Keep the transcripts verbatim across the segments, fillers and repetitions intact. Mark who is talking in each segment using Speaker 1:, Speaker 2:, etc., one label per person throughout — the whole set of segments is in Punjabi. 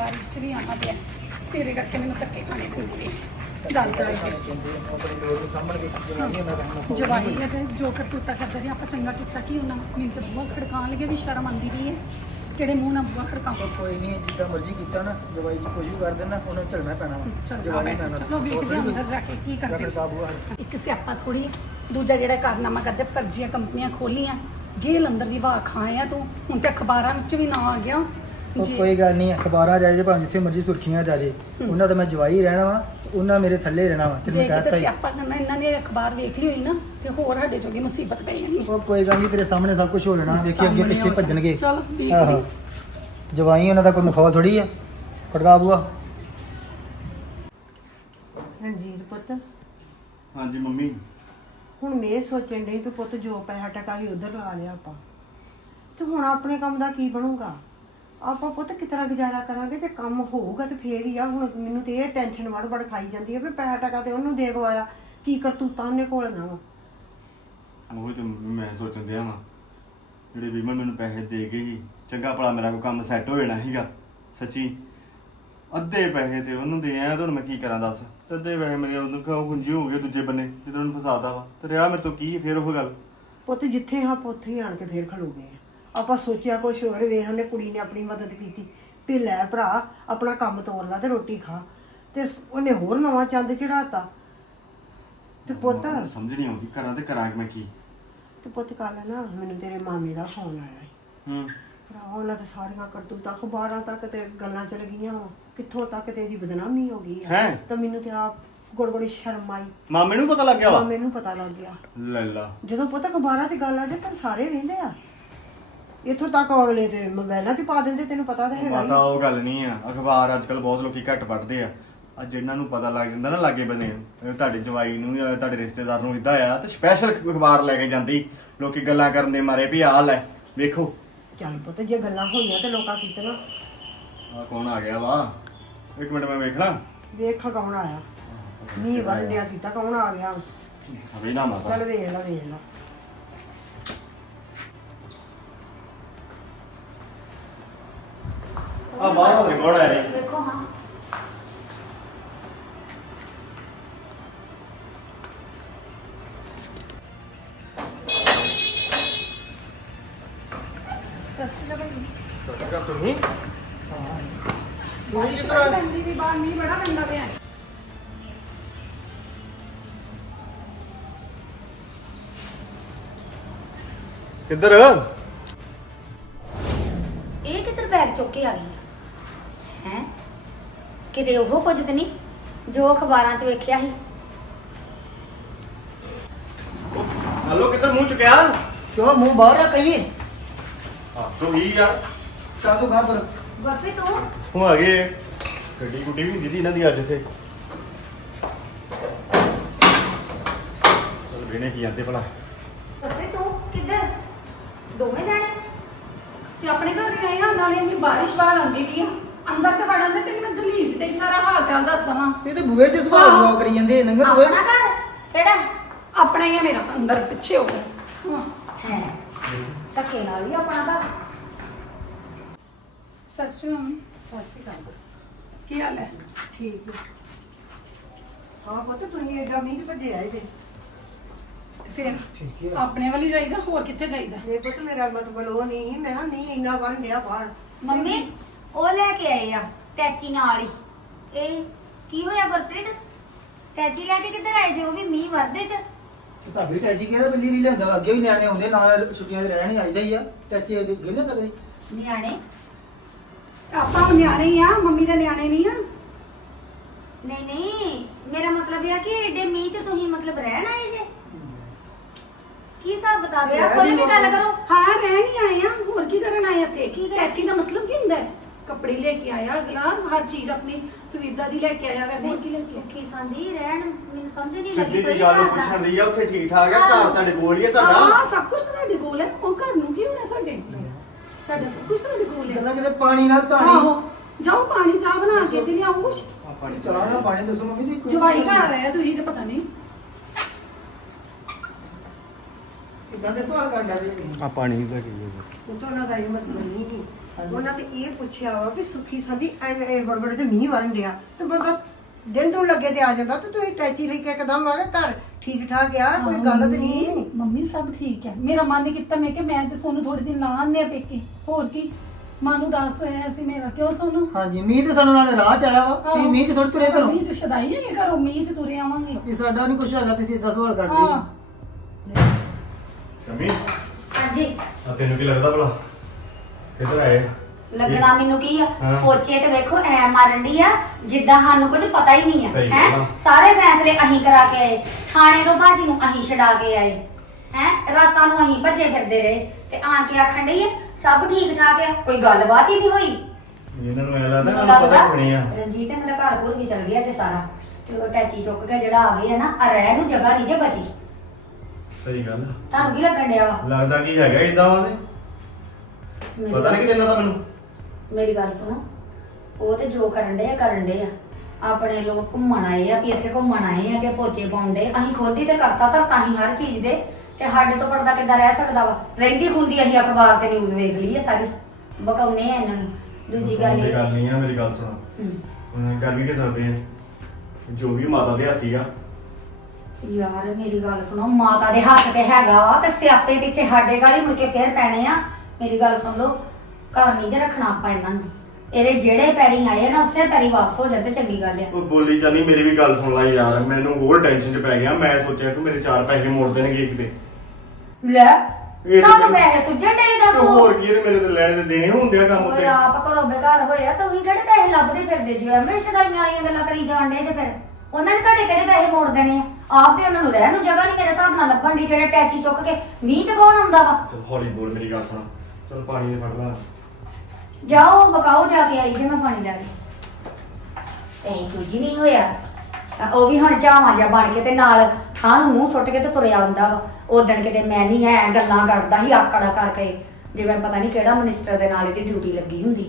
Speaker 1: ਬਾਰਿਸ਼ 'ਚ ਵੀ ਆਉਣਾ ਪਿਆ, ਤੇਰੇ ਕਰਕੇ ਮੈਨੂੰ ਧੱਕੇ ਖਾਣੇ ਪੈਂਦੇ ਗੱਲ ਕਰਕੇ। ਜਵਾਈ ਨੇ ਤੇ ਜੋ ਕਰਤੂਤਾ ਕਰਦਾ ਸੀ ਆਪਾਂ ਚੰਗਾ ਕੀਤਾ ਕਿ ਉਹਨਾਂ ਮੈਨੂੰ ਤਾਂ ਬੂਹਾ ਖੜਕਾਉਣ ਲੱਗੇ ਵੀ ਸ਼ਰਮ ਆਉਂਦੀ ਵੀ ਹੈ, ਕਿਹੜੇ ਮੂੰਹ ਨਾਲ ਬੂਹਾ ਖੜਕਾਉਂ।
Speaker 2: ਕੋਈ ਨਹੀਂ, ਜਿੱਦਾਂ ਮਰਜ਼ੀ ਕੀਤਾ ਨਾ ਜਵਾਈ ਜੀ ਕੁਝ ਵੀ ਕਰ ਦੇਣਾ ਉਹਨਾਂ ਨੂੰ ਝੱਲਣਾ ਪੈਣਾ ਵਾ।
Speaker 1: ਜਵਾਈ ਪੈਣਾ, ਚਲੋ ਵੇਖਦੇ ਅੰਦਰ ਜਾ ਕੇ ਕੀ ਕਰਦੇ। ਇੱਕ ਸਿਆਪਾ ਥੋੜੀ, ਦੂਜਾ ਜਿਹੜਾ ਕਾਰਨਾਮਾ ਕਰਦੇ ਫਰਜ਼ੀਆਂ ਕੰਪਨੀਆਂ ਖੋਲੀਆਂ, ਜੇਲ੍ਹ ਅੰਦਰ ਦੀ ਵਾਹ ਖਾਇਆ ਤੂੰ। ਹੁਣ ਤੇ ਅਖਬਾਰਾਂ ਵਿੱਚ ਵੀ ਨਾ ਆ ਗਿਆ
Speaker 2: ਉਹ ਕੋਈ ਗੱਲ ਨਹੀਂ, ਅਖਬਾਰਾਂ ਜਾਏ ਜੇ ਭਾਵੇਂ ਜਿੱਥੇ ਮਰਜ਼ੀ ਸੁਰਖੀਆਂ ਜਾ ਜੇ, ਉਹਨਾਂ ਦਾ ਮੈਂ ਜਵਾਈ ਰਹਿਣਾ ਵਾ, ਉਹਨਾਂ ਮੇਰੇ ਥੱਲੇ ਰਹਿਣਾ ਵਾ।
Speaker 1: ਜੇ ਕਿਤੇ ਸਿਆਪਾ ਕਰਨਾ ਇਹਨਾਂ ਨੇ ਅਖਬਾਰ ਵੇਖ ਲਈ ਹੋਈ ਨਾ ਤੇ ਹੋਰ ਸਾਡੇ ਜੋਗੀ ਮੁਸੀਬਤ ਪੈ ਜਾਣੀ।
Speaker 2: ਉਹ ਕੋਈ ਗੱਲ ਨਹੀਂ, ਤੇਰੇ ਸਾਹਮਣੇ ਸਭ ਕੁਝ ਹੋ ਜਾਣਾ, ਵੇਖੀ ਅੱਗੇ ਪਿੱਛੇ ਭੱਜਣਗੇ।
Speaker 1: ਚਲ ਵੇਖਦੇ।
Speaker 2: ਜਵਾਈ ਉਹਨਾਂ ਦਾ ਕੋਈ ਮਖੌਲ ਥੋੜੀ ਆ। ਖੜਕਾ ਬੂਆ।
Speaker 3: ਰਣਜੀਤ ਪੁੱਤ,
Speaker 4: ਹਾਂਜੀ ਮੰਮੀ।
Speaker 3: ਹੁਣ ਮੈਂ ਇਹ ਸੋਚਣ ਡਈ ਵੀ ਪੁੱਤ ਜੋ ਪੈਸਾ ਟਕਾ ਹੀ ਉਧਰ ਲਾ ਲਿਆ ਆਪਾਂ, ਤੇ ਹੁਣ ਆਪਣੇ ਕੰਮ ਦਾ ਕੀ ਬਣੂਗਾ? ਆਪਾਂ ਪੁੱਤ ਕਿਸ ਤਰ੍ਹਾਂ ਗੁਜ਼ਾਰਾ ਕਰਾਂਗੇ? ਤੇ ਕੰਮ ਹੋਊਗਾ ਤੇ ਫੇਰ ਹੀ ਆ। ਹੁਣ ਮੈਨੂੰ ਤੇ ਇਹ ਟੈਨਸ਼ਨ ਵੜ ਵੜ ਖਾਈ ਜਾਂਦੀ ਹੈ ਵੀ ਪੈਸਾ ਟਕਾ ਤੇ ਉਹਨੂੰ ਦੇ ਗਵਾਇਆ, ਕੀ ਕਰਤੂਤਾਂ ਉਹਨੇ ਘੋਲਣਾ ਵਾ।
Speaker 4: ਉਹ ਤੇ ਮੈਂ ਸੋਚਣ ਦਿਆ ਵਾਂ, ਜਿਹੜੇ ਵਿਮਲ ਮੈਨੂੰ ਪੈਸੇ ਦੇ ਗਏ ਸੀ, ਚੰਗਾ ਭਲਾ ਮੇਰਾ ਕੋਈ ਕੰਮ ਸੈੱਟ ਹੋ ਜਾਣਾ ਸੀਗਾ। ਸੱਚੀ ਅੱਧੇ ਪੈਸੇ ਤੇ ਉਹਨੂੰ ਦੇ ਆਇਆ, ਤੁਹਾਨੂੰ ਮੈਂ ਕੀ ਕਰਾਂ ਦੱਸ। ਤੇ ਅੱਧੇ ਪੈਸੇ ਮੇਰੇ ਉਹਨੂੰ ਕਹੋ ਗੁੰਜੀ ਹੋ ਗਏ ਦੂਜੇ ਬੰਨੇ, ਜਦੋਂ ਉਹਨੂੰ ਫਸਾਦਾ ਵਾ। ਤੇ ਰਿਹਾ ਮੇਰੇ ਤੋਂ ਕੀ ਫੇਰ ਉਹ ਗੱਲ।
Speaker 3: ਪੁੱਤ ਜਿੱਥੇ ਹਾਂ ਉੱਥੇ ਹੀ ਆਣ ਕੇ ਫੇਰ ਖਲੋ ਗਏ ਆ। ਆਪਾਂ ਸੋਚਿਆ ਕੁਛ ਹੋਰ, ਵੇਖ ਉਹਨੇ ਕੁੜੀ ਨੇ ਆਪਣੀ ਮਦਦ ਕੀਤੀ ਵੀ ਲੈ ਭਰਾ ਆਪਣਾ ਕੰਮ ਤੋੜ ਲਾ ਤੇ ਰੋਟੀ ਖਾ, ਤੇ ਉਹਨੇ ਹੋਰ ਨਵਾਂ ਚੰਦ ਚੜਾਤਾ। ਤੇ ਪੁੱਤ
Speaker 4: ਮੈਨੂੰ ਸਮਝ ਨਹੀਂ ਆਉਂਦੀ ਕਰਾਂ ਤੇ ਕਰਾਂ ਕਿ ਮੈਂ ਕੀ।
Speaker 3: ਤੇ ਪੁੱਤ ਕੱਲ ਨਾ ਮੈਨੂੰ ਤੇਰੇ ਮਾਮੇ ਦਾ ਫੋਨ ਆਇਆ ਸੀ।
Speaker 4: ਹੂੰ
Speaker 3: ਭਰਾ ਉਹਨਾਂ ਤੇ ਸਾਰੀਆਂ ਕਰਤੂਤਾਂ ਅਖਬਾਰਾਂ ਤੱਕ ਤੇ ਗੱਲਾਂ ਚੱਲ ਗਈਆਂ, ਕਿੱਥੋਂ ਤੱਕ ਤੇ ਇਹਦੀ ਬਦਨਾਮੀ ਹੋ ਗਈ ਹੈ।
Speaker 4: ਹੈਂ?
Speaker 3: ਤਾਂ ਮੈਨੂੰ ਤੇ ਆਪ ਗੜਗੜੀ ਸ਼ਰਮ ਆਈ।
Speaker 4: ਮਾਮੇ ਨੂੰ ਪਤਾ ਲੱਗ ਗਿਆ ਵਾ?
Speaker 3: ਮਾਮੇ ਨੂੰ ਪਤਾ ਲੱਗ ਗਿਆ।
Speaker 4: ਲੈ ਲਾ,
Speaker 3: ਜਦੋਂ ਪੁੱਤ ਅਖਬਾਰਾਂ ਦੀ ਗੱਲ ਆ ਜੇ ਤਾਂ ਸਾਰੇ ਵੇਖਦੇ ਆ, ਇੱਥੋਂ ਤੱਕ ਅਗਲੇ ਤੇ ਮੋਬਾਈਲਾਂ 'ਤੇ ਪਾ ਦਿੰਦੇ, ਤੈਨੂੰ ਪਤਾ ਤਾਂ ਹੈਗਾ ਹੀ।
Speaker 4: ਪਤਾ ਉਹ ਗੱਲ ਨਹੀਂ ਆ। ਅਖਬਾਰ ਅੱਜ ਕੱਲ ਬਹੁਤ ਲੋਕੀ ਘੱਟ ਪੜ੍ਹਦੇ ਆ। ਅੱਜ ਜਿਹਨਾਂ ਨੂੰ ਪਤਾ ਲੱਗ ਜਾਂਦਾ ਨਾ ਲਾਗੇ ਬੰਦੇ ਨੂੰ, ਤੁਹਾਡੇ ਜਵਾਈ ਨੂੰ ਜਾਂ ਤੁਹਾਡੇ ਰਿਸ਼ਤੇਦਾਰ ਨੂੰ ਇਦਾਂ ਆ, ਤੇ ਸਪੈਸ਼ਲ ਅਖਬਾਰ ਲੈ ਕੇ ਜਾਂਦੀ ਲੋਕੀ ਗੱਲਾਂ ਕਰਨ ਦੇ ਮਾਰੇ ਵੀ ਆਹ ਲੈ ਵੇਖੋ।
Speaker 3: ਚੱਲ ਪੁੱਤ ਜੇ ਗੱਲਾਂ ਹੋਈਆਂ ਤੇ ਲੋਕਾਂ ਕੀਤੀਆਂ।
Speaker 4: ਆ ਕੌਣ ਆ ਗਿਆ ਵਾ? ਇੱਕ ਮਿੰਟ ਮੈਂ ਵੇਖਣਾ।
Speaker 3: ਵੇਖ ਕੌਣ ਆਇਆ, ਮੀਂਹ ਵਰਦਿਆ ਕੀਤਾ, ਕੌਣ ਆ ਗਿਆ?
Speaker 4: ਅਵੇ ਨਾ ਮਾਤਾ।
Speaker 3: ਚੱਲ ਵੇਖ ਲੈ ਵੇਖ ਲੈ।
Speaker 4: ਆ ਬਾਹਰ ਵਾਲੇ ਕੌਣ ਆਇਆ ਜੀ?
Speaker 1: ਦੇਖੋ ਹਾਂ ਸੱਚੀ ਦਾ ਬਈ
Speaker 4: ਸੱਚਾ ਤੁਸੀਂ?
Speaker 1: ਬਾਰਿਸ਼ ਬੜੀ ਪੈਂਦੀ ਵੀ, ਬਾਹਰ ਮੀਂਹ ਬੜਾ ਪੈਂਦਾ ਪਿਆ।
Speaker 4: ਕਿੱਧਰ?
Speaker 5: ਇਹ ਕਿੱਧਰ ਬੈਗ ਚੁੱਕ ਕੇ ਆ ਗਈ ਹੈ? ਕਿਤੇ ਉਹ ਕੁਝ ਤੇ ਨਹੀਂ ਜੋ ਅਖਬਾਰਾਂ 'ਚ ਵੇਖਿਆ ਸੀ?
Speaker 4: ਹਲੋ ਕਿੱਧਰ ਮੂੰਹ ਚੁੱਕਿਆ?
Speaker 2: ਕਿਉਂ ਮੂੰਹ ਬਾਹਰ ਆ ਕਹੀਏ?
Speaker 4: ਆ ਤੂੰ ਹੀ ਯਾਰ।
Speaker 2: ਤਾਂ ਤੂੰ ਬਾਹਰ
Speaker 5: ਗੁਰਪ੍ਰੀਤ ਤੂੰ
Speaker 4: ਤੂੰ ਆ ਗਏ। ਗੱਡੀ ਗੁੱਡੀ ਵੀ ਹੁੰਦੀ ਸੀ ਇਹਨਾਂ ਦੀ ਅੱਜ ਇੱਥੇ। ਚਲ ਵੇਨੇ ਕੀ ਜਾਂਦੇ ਭਲਾ।
Speaker 5: ਗੁਰਪ੍ਰੀਤ ਤੂੰ ਕਿੱਧਰ? ਦੋਵੇਂ ਜਾਣੇ
Speaker 1: ਤੇ ਆਪਣੇ ਘਰ ਹੀ ਆਏ ਹਾਂ, ਨਾਲੇ ਇੰਨੀ ਬਾਰਿਸ਼ ਬਾਹਰ ਆਉਂਦੀ ਵੀ ਆ, ਅੰਦਰ ਤੇ ਵੜਨ ਦੇ ਤੇ ਮੈਂ ਦਲੀਜ ਤੇ ਸਾਰਾ ਹਾਲ ਚਾਲ ਦੱਸ ਦਵਾਂ।
Speaker 2: ਤੇ ਤੇ ਬੂਹੇ 'ਚ ਸਵਾਲ ਬੁਆ ਕਰੀ ਜਾਂਦੇ ਨੰਗਤ ਹੋਏ।
Speaker 5: ਆਪਣਾ ਘਰ ਕਿਹੜਾ
Speaker 1: ਆਪਣਾ ਹੀ ਆ ਮੇਰਾ, ਅੰਦਰ ਪਿੱਛੇ ਹੋ ਗਿਆ
Speaker 5: ਹੈ? ਧੱਕੇ ਨਾਲ ਹੀ ਆਪਣਾ ਘਰ।
Speaker 1: ਸਤਿ ਸ਼੍ਰੀ ਅਕਾਲ ਮੰਮੀ,
Speaker 3: ਸਤਿ ਸ਼੍ਰੀ ਅਕਾਲ।
Speaker 1: ਕੀ ਹਾਲ ਹੈ?
Speaker 3: ਠੀਕ ਹੈ। ਹਾਂ ਪੁੱਤ ਤੁਸੀਂ ਏਡਾ ਮੀਂਹ 'ਚ ਭੱਜੇ ਆਏ ਜੇ।
Speaker 1: ਤੇ ਫਿਰ
Speaker 2: ਠੀਕ ਹੈ।
Speaker 1: ਆਪਣੇ ਵੱਲ ਹੀ ਜਾਈਦਾ, ਹੋਰ ਕਿੱਥੇ ਜਾਈਦਾ?
Speaker 3: ਇਹ ਪੁੱਤ ਮੇਰਾ ਮਤਲਬ ਉਹ ਨਹੀਂ ਸੀ, ਮੈਂ ਕਿਹਾ ਨਹੀਂ ਇੰਨਾ ਬਣ ਰਿਹਾ ਬਾਹਰ।
Speaker 5: ਮੰਮੀ ਉਹ ਲੈ ਕੇ ਆਏ ਆ ਟੈਚੀ ਨਾਲ ਹੀ। ਇਹ ਕੀ ਹੋਇਆ ਗੁਰਪ੍ਰੀਤ? ਟੈਚੀ ਲੈ ਕੇ ਕਿੱਧਰ ਆਏ ਜੇ? ਉਹ ਵੀ ਮੀਂਹ ਵਰਦੇ 'ਚ।
Speaker 2: ਭਾਬੀ ਟੈਚੀ ਕਿਹੜਾ ਬਿੱਲੀ ਨਹੀਂ ਲਿਆਂਦਾ? ਅੱਗੇ ਵੀ ਨਿਆਣੇ ਆਉਂਦੇ ਨਾਲ, ਛੁੱਟੀਆਂ ਦੇ ਰਹਿਣ ਹੀ ਆਈਦਾ ਹੀ ਆ। ਟੈਚੀ ਅੱਗੇ ਲਿਆਂਦਾ ਕਦੇ?
Speaker 5: ਨਿਆਣੇ
Speaker 1: ਆਪਾਂ ਨਿਆਣੇ ਹੀ ਆ, ਮੰਮੀ ਦੇ ਨਿਆਣੇ ਨਹੀਂ ਆ।
Speaker 5: ਨਹੀਂ ਨਹੀਂ, ਮੇਰਾ ਮਤਲਬ ਇਹ ਆ ਕਿ ਏਡੇ ਮੀਂਹ 'ਚ ਤੁਸੀਂ ਮਤਲਬ ਰਹਿਣ ਆਏ ਜੇ? ਕੀ ਹਿਸਾਬ ਕਿਤਾਬ ਹੈ? ਕੋਈ ਵੀ ਗੱਲ ਕਰੋ।
Speaker 1: ਹਾਂ ਰਹਿਣ ਹੀ ਆਏ ਆ, ਹੋਰ ਕੀ ਕਰਨ ਆਏ ਇੱਥੇ? ਕੀ ਟੈਚੀ ਦਾ ਮਤਲਬ ਕੀ ਹੁੰਦਾ ਹੈ? ਕੱਪੜੇ ਲੈ ਕੇ ਆਇਆ ਅਗਲਾ, ਹਰ ਚੀਜ਼ ਆਪਣੀ ਸੁਵਿਧਾ ਦੀ ਲੈ ਕੇ ਆਇਆ ਵੇ, ਹੋਰ ਕੀ ਲੈ ਕੇ ਆਇਆ?
Speaker 5: ਸੁੱਖੀ ਸੰਦੀ ਰਹਿਣ ਮੈਨੂੰ ਸਮਝ ਨਹੀਂ ਲੱਗੀ
Speaker 4: ਸਿੱਧੀ
Speaker 5: ਕੋਈ
Speaker 4: ਜੀ ਗੱਲ
Speaker 5: ਗੱਲ
Speaker 4: ਪੁੱਛਣ
Speaker 5: ਦਾ।
Speaker 4: ਦੀ ਆ, ਉੱਥੇ ਠੀਕ ਠਾਕ ਆ, ਘਰ ਤੁਹਾਡੇ ਕੋਲ ਹੀ ਆ ਤੁਹਾਡਾ।
Speaker 1: ਹਾਂ ਸਭ ਕੁਝ ਤੁਹਾਡੇ ਕੋਲ ਹੈ, ਉਹ ਘਰ ਨੂੰ ਕੀ ਹੋਣਾ ਸਾਡੇ? ਸਾਡਾ ਸਭ ਕੁਝ ਤੁਹਾਡੇ ਕੋਲ ਹੈ।
Speaker 2: ਗੱਲਾਂ ਕਿਤੇ ਪਾਣੀ ਨਾਲ ਧਾਣੀ।
Speaker 1: ਆਹੋ ਜਾਓ ਪਾਣੀ ਚਾਹ ਬਣਾ ਕੇ ਤੇ ਲਿਆਓ ਕੁਛ।
Speaker 4: ਪਾਣੀ
Speaker 2: ਚਾਹ ਨਾ ਪਾਣੀ ਦੱਸੋ ਮੰਮੀ ਜੀ।
Speaker 1: ਜਵਾਈ ਘਰ ਆਇਆ ਤੁਸੀਂ ਤੇ ਪਤਾ ਨਹੀਂ
Speaker 2: ਕਿਦਾਂ ਦੇ ਸਵਾਲ ਕਰਨ ਡਿਆ ਵੀ?
Speaker 4: ਆ ਪਾਣੀ ਵੀ ਲੈ ਕੇ
Speaker 3: ਉਹ ਤਾਂ ਉਹਨਾਂ ਦਾ ਇਹ ਮਤਲਬ ਨਹੀਂ ਸੀ
Speaker 2: ਹਾਂਜੀ।
Speaker 3: ਉਹਨਾਂ ਤੇ ਇਹ ਪੁੱਛਿਆ ਵਾ ਵੀ ਸੁੱਖੀ ਸੰਦੀ ਐ ਬੜਬੜੇ ਤੇ ਮੀਂਹ ਵਰਨ ਡਿਆ ਤੇ ਬੰਦਾ ਦਿਨ ਤੋਂ ਲੱਗੇ ਤੇ ਆ ਜਾਂਦਾ ਤੇ ਤੁਸੀਂ ਟੈਚੀ ਲੈ ਕੇ ਇੱਕਦਮ ਆ ਗਏ ਘਰ ਠੀਕ ਠਾਕ ਆ ਕੋਈ ਗੱਲ ਤੇ ਨਹੀਂ।
Speaker 1: ਮੰਮੀ ਸਭ ਠੀਕ ਹੈ। ਮੇਰਾ ਮਨ ਨਹੀਂ ਕੀਤਾ, ਮੈਂ ਕਿ ਮੈਂ ਤੇ ਸੋਨੂੰ ਥੋੜੇ ਦਿਨ ਲਾ ਆਨੇ ਆ ਪੇਕੇ। ਹੋਰ ਕੀ ਮਨ ਉਦਾਸ ਹੋਇਆ ਸੀ ਮੇਰਾ। ਕਿਉਂ ਸੋਨੂੰ?
Speaker 2: ਹਾਂਜੀ ਮੀਂਹ ਤੇ ਸਾਨੂੰ ਨਾਲੇ ਰਾਹ ਚ ਆਇਆ ਵਾ ਇਹ ਮੀਂਹ ਚ ਥੋੜੀ ਤੁਰੇ ਘਰੋਂ
Speaker 1: ਮੀਂਹ ਚ ਛਦਾਈ ਹੈਗੇ ਘਰੋਂ, ਮੀਂਹ ਚ ਤੁਰੇ ਆਵਾਂਗੇ।
Speaker 2: ਇਹ ਸਾਡਾ ਨਹੀਂ ਕੁਛ ਹੈਗਾ ਤੁਸੀਂ ਏਦਾਂ ਸਵਾਲ ਕਰਦੇ
Speaker 1: ਹਾਂ
Speaker 2: ਜੀ।
Speaker 4: ਸ਼ਮੀ
Speaker 5: ਹਾਂਜੀ
Speaker 4: ਆ ਤੈਨੂੰ ਕੀ ਲੱਗਦਾ ਭਲਾ ਕਿੱਧਰ ਆਏ?
Speaker 5: ਲੱਗਣਾ ਮੈਨੂੰ ਕੀ ਆ
Speaker 4: ਹਾਂ।
Speaker 5: ਪੋਚੇ ਤੇ ਵੇਖੋ ਐ ਮਾਰਨ ਦੀ ਆ ਜਿੱਦਾਂ ਸਾਨੂੰ ਕੁਝ ਪਤਾ ਹੀ ਨਹੀਂ ਆ
Speaker 4: ਸਹੀ
Speaker 5: ਹੈ
Speaker 4: ਗੱਲ ਆ।
Speaker 5: ਸਾਰੇ ਫੈਸਲੇ ਅਸੀਂ ਕਰਾ ਕੇ ਆਏ, ਥਾਣੇ ਤੋਂ ਭਾਜੀ ਨੂੰ ਅਸੀਂ ਛਡਾ ਕੇ ਆਏ ਹੈ, ਰਾਤਾਂ ਨੂੰ ਅਸੀਂ ਭੱਜੇ ਫਿਰਦੇ ਰਹੇ ਤੇ ਆਣ ਕੇ ਆਖਣ ਡਈ ਆ ਸਭ ਠੀਕ ਠਾਕ ਆ, ਕੋਈ ਗੱਲਬਾਤ ਹੀ ਨਹੀਂ ਹੋਈ।
Speaker 4: ਇਹਨਾਂ ਨੂੰ ਐ ਲੱਗਦਾ
Speaker 5: ਮੈਨੂੰ
Speaker 4: ਇਹਨਾਂ ਨੂੰ ਪਤਾ
Speaker 5: ਲੱਗਦਾ
Speaker 4: ਕਿਉਂ ਨਹੀਂ ਆ।
Speaker 5: ਰਣਜੀਤ ਇਹਨਾਂ ਦਾ ਘਰ ਘੁਰ ਵੀ ਚਲ ਗਿਆ ਤੇ ਸਾਰਾ, ਤੇ ਉਹ ਟੈਚੀ ਚੁੱਕ ਕੇ ਜਿਹੜਾ ਆ ਗਿਆ ਨਾ ਆ ਰਹਿ ਨੂੰ ਜਗ੍ਹਾ ਨਹੀਂ ਜੇ ਬਚੀ।
Speaker 4: ਸਹੀ ਗੱਲ ਆ।
Speaker 5: ਤੁਹਾਨੂੰ ਕੀ ਲੱਗਣ ਡਿਆ ਵਾ?
Speaker 4: ਲੱਗਦਾ ਕੀ ਹੈਗਾ ਇਦਾਂ ਵਾ ਤੇ
Speaker 5: ਮੇਰੀ
Speaker 4: ਪਤਾ ਨਹੀਂ ਕਿ ਇਹਨਾਂ ਦਾ ਮੈਨੂੰ।
Speaker 5: ਮੇਰੀ ਗੱਲ ਸੁਣੋ, ਉਹ ਤੇ ਜੋ ਕਰਨ ਡੇ ਆ ਕਰਨ ਡੇ ਆ, ਆਪਣੇ ਲੋਕ ਘੁੰਮਣ ਆਏ ਆ ਵੀ ਇੱਥੇ ਘੁੰਮਣ ਆਏ ਆ ਤੇ ਪੋਚੇ ਪਾਉਂਦੇ, ਅਸੀਂ ਖੁਦ ਹੀ ਤੇ ਕਰਤਾ ਧਰਤਾ ਹੀ ਹਰ ਚੀਜ਼ ਦੇ, ਤੇ ਸਾਡੇ ਤੋਂ ਪਰਦਾ ਕਿੱਦਾਂ ਰਹਿ ਸਕਦਾ ਵਾ? ਰਹਿੰਦੀ ਖੁੰਦੀ ਅਸੀਂ ਅਖਬਾਰ ਤੇ ਨਿਊਜ਼ ਵੇਖ ਲਈ ਆ ਸਾਰੀ, ਬਕਾਉਨੇ ਆ ਇਹਨਾਂ ਨੂੰ। ਦੂਜੀ ਗੱਲ
Speaker 4: ਇਹ
Speaker 5: ਇਹ
Speaker 4: ਗੱਲ ਨਹੀਂ ਆ, ਮੇਰੀ ਗੱਲ ਸੁਣ।
Speaker 5: ਹਮ,
Speaker 4: ਹੁਣ ਕਰ ਵੀ ਕੀ ਸਕਦੇ ਆ, ਜੋ ਵੀ ਮਾਤਾ ਦੇ ਹੱਥੀ ਆ।
Speaker 5: ਯਾਰ ਮੇਰੀ ਗੱਲ ਸੁਣੋ, ਮਾਤਾ ਦੇ ਹੱਥ ਤੇ ਹੈਗਾ ਵਾ ਤੇ ਸਿਆਪੇ ਤੇ ਇੱਥੇ ਸਾਡੇ ਗਾਲੀ ਮੁੜ ਕੇ ਫੇਰ ਪੈਣੇ ਆ। ਮੇਰੀ ਗੱਲ ਸੁਣ ਲਓ, ਘਰ ਨਹੀਂ ਜੇ ਰੱਖਣਾ ਆਪਾਂ ਇਹਨਾਂ ਨੂੰ। ਇਹਦੇ ਜਿਹੜੇ ਪੈਰੀ ਆਏ ਆ ਨਾ ਉਸੇ ਪੈਰੀ ਵਾਪਸ ਹੋ ਜਾਂਦੇ, ਚੰਗੀ ਗੱਲ ਆ।
Speaker 4: ਉਹ ਬੋਲੀ ਜਾਨੀ, ਮੇਰੀ ਵੀ ਗੱਲ ਸੁਣ ਲੈ ਯਾਰ, ਮੈਨੂੰ ਹੋਰ ਟੈਨਸ਼ਨ 'ਚ ਪੈ ਗਿਆ। ਮੈਂ ਸੋਚਿਆ ਕਿ ਮੇਰੇ ਚਾਰ ਪੈਸੇ ਮੋੜ ਦੇਣਗੇ ਕਿਤੇ।
Speaker 5: ਲੈ
Speaker 4: ਇਹ ਤਾਂ
Speaker 5: ਤੁਹਾਨੂੰ ਪੈਸੇ ਸੁੱਜਣ ਡੇ
Speaker 4: ਤੇ
Speaker 5: ਦੱਸੋ।
Speaker 4: ਹੋਰ ਕੀ ਇਹਦੇ ਮੇਰੇ ਤੇ ਲੈਣੇ ਤੇ ਦੇਣੇ ਹੁੰਦੇ ਆ ਕੰਮ
Speaker 5: ਓਏ
Speaker 4: ਉੱਤੇ।
Speaker 5: ਆਪ ਘਰੋਂ ਬੇਕਾਰ ਹੋਇਆ ਤਾਂ ਉਹੀ ਕਿਹੜੇ ਪੈਸੇ ਲੱਭਦੇ ਫਿਰਦੇ ਜੀ? ਐਵੇਂ ਸ਼ਦਾਈਆਂ ਵਾਲੀਆਂ ਗੱਲਾਂ ਕਰੀ ਜਾਣ ਡੇ ਜੇ। ਫਿਰ ਉਹਨਾਂ ਨੇ ਤੁਹਾਡੇ ਕਿਹੜੇ ਪੈਸੇ ਮੋੜ ਦੇਣੇ ਆ? ਆਪ ਤੇ ਉਹਨਾਂ ਨੂੰ ਰਹਿਣ ਨੂੰ ਜਗ੍ਹਾ ਨਹੀਂ ਮੇਰੇ ਹਿਸਾਬ ਨਾਲ ਲੱਭਣ ਦੀ, ਜਿਹੜੇ ਟੈਚੀ ਚੁੱਕ ਕੇ ਮੀਂਹ ਚ ਕੌਣ ਆਉਂਦਾ ਵਾ?
Speaker 4: ਚਲ ਹੌਲੀ ਬੋਲ, ਮੇਰੀ ਗੱਲ ਸੁਣ। ਚਲ ਪਾਣੀ ਦੇ ਫੜ ਲਾ।
Speaker 5: ਜਾਓ ਬਕਾਓ ਜਾ ਕੇ ਆਈ ਜੇ ਮੈਂ ਪਾਣੀ ਲੈ ਕੇ। ਇਹ ਕੁਝ ਨਹੀਂ ਹੋਇਆ, ਤਾਂ ਉਹ ਵੀ ਹੁਣ ਝਾਵਾਂ ਜਿਹਾ ਬਣ ਕੇ ਤੇ ਨਾਲ ਥਾਂ ਨੂੰ ਮੂੰਹ ਸੁੱਟ ਕੇ ਤੇ ਤੁਰਿਆ ਆਉਂਦਾ ਵਾ। ਉਦਣ ਕਿਤੇ ਮੈਂ ਨਹੀਂ ਹੈ ਗੱਲਾਂ ਕਰਦਾ ਸੀ ਆਕੜਾ ਕਰਕੇ, ਜਿਵੇਂ ਪਤਾ ਨਹੀਂ ਕਿਹੜਾ ਮਿਨਿਸਟਰ ਦੇ ਨਾਲ ਇਹਦੀ ਡਿਊਟੀ ਲੱਗੀ ਹੁੰਦੀ।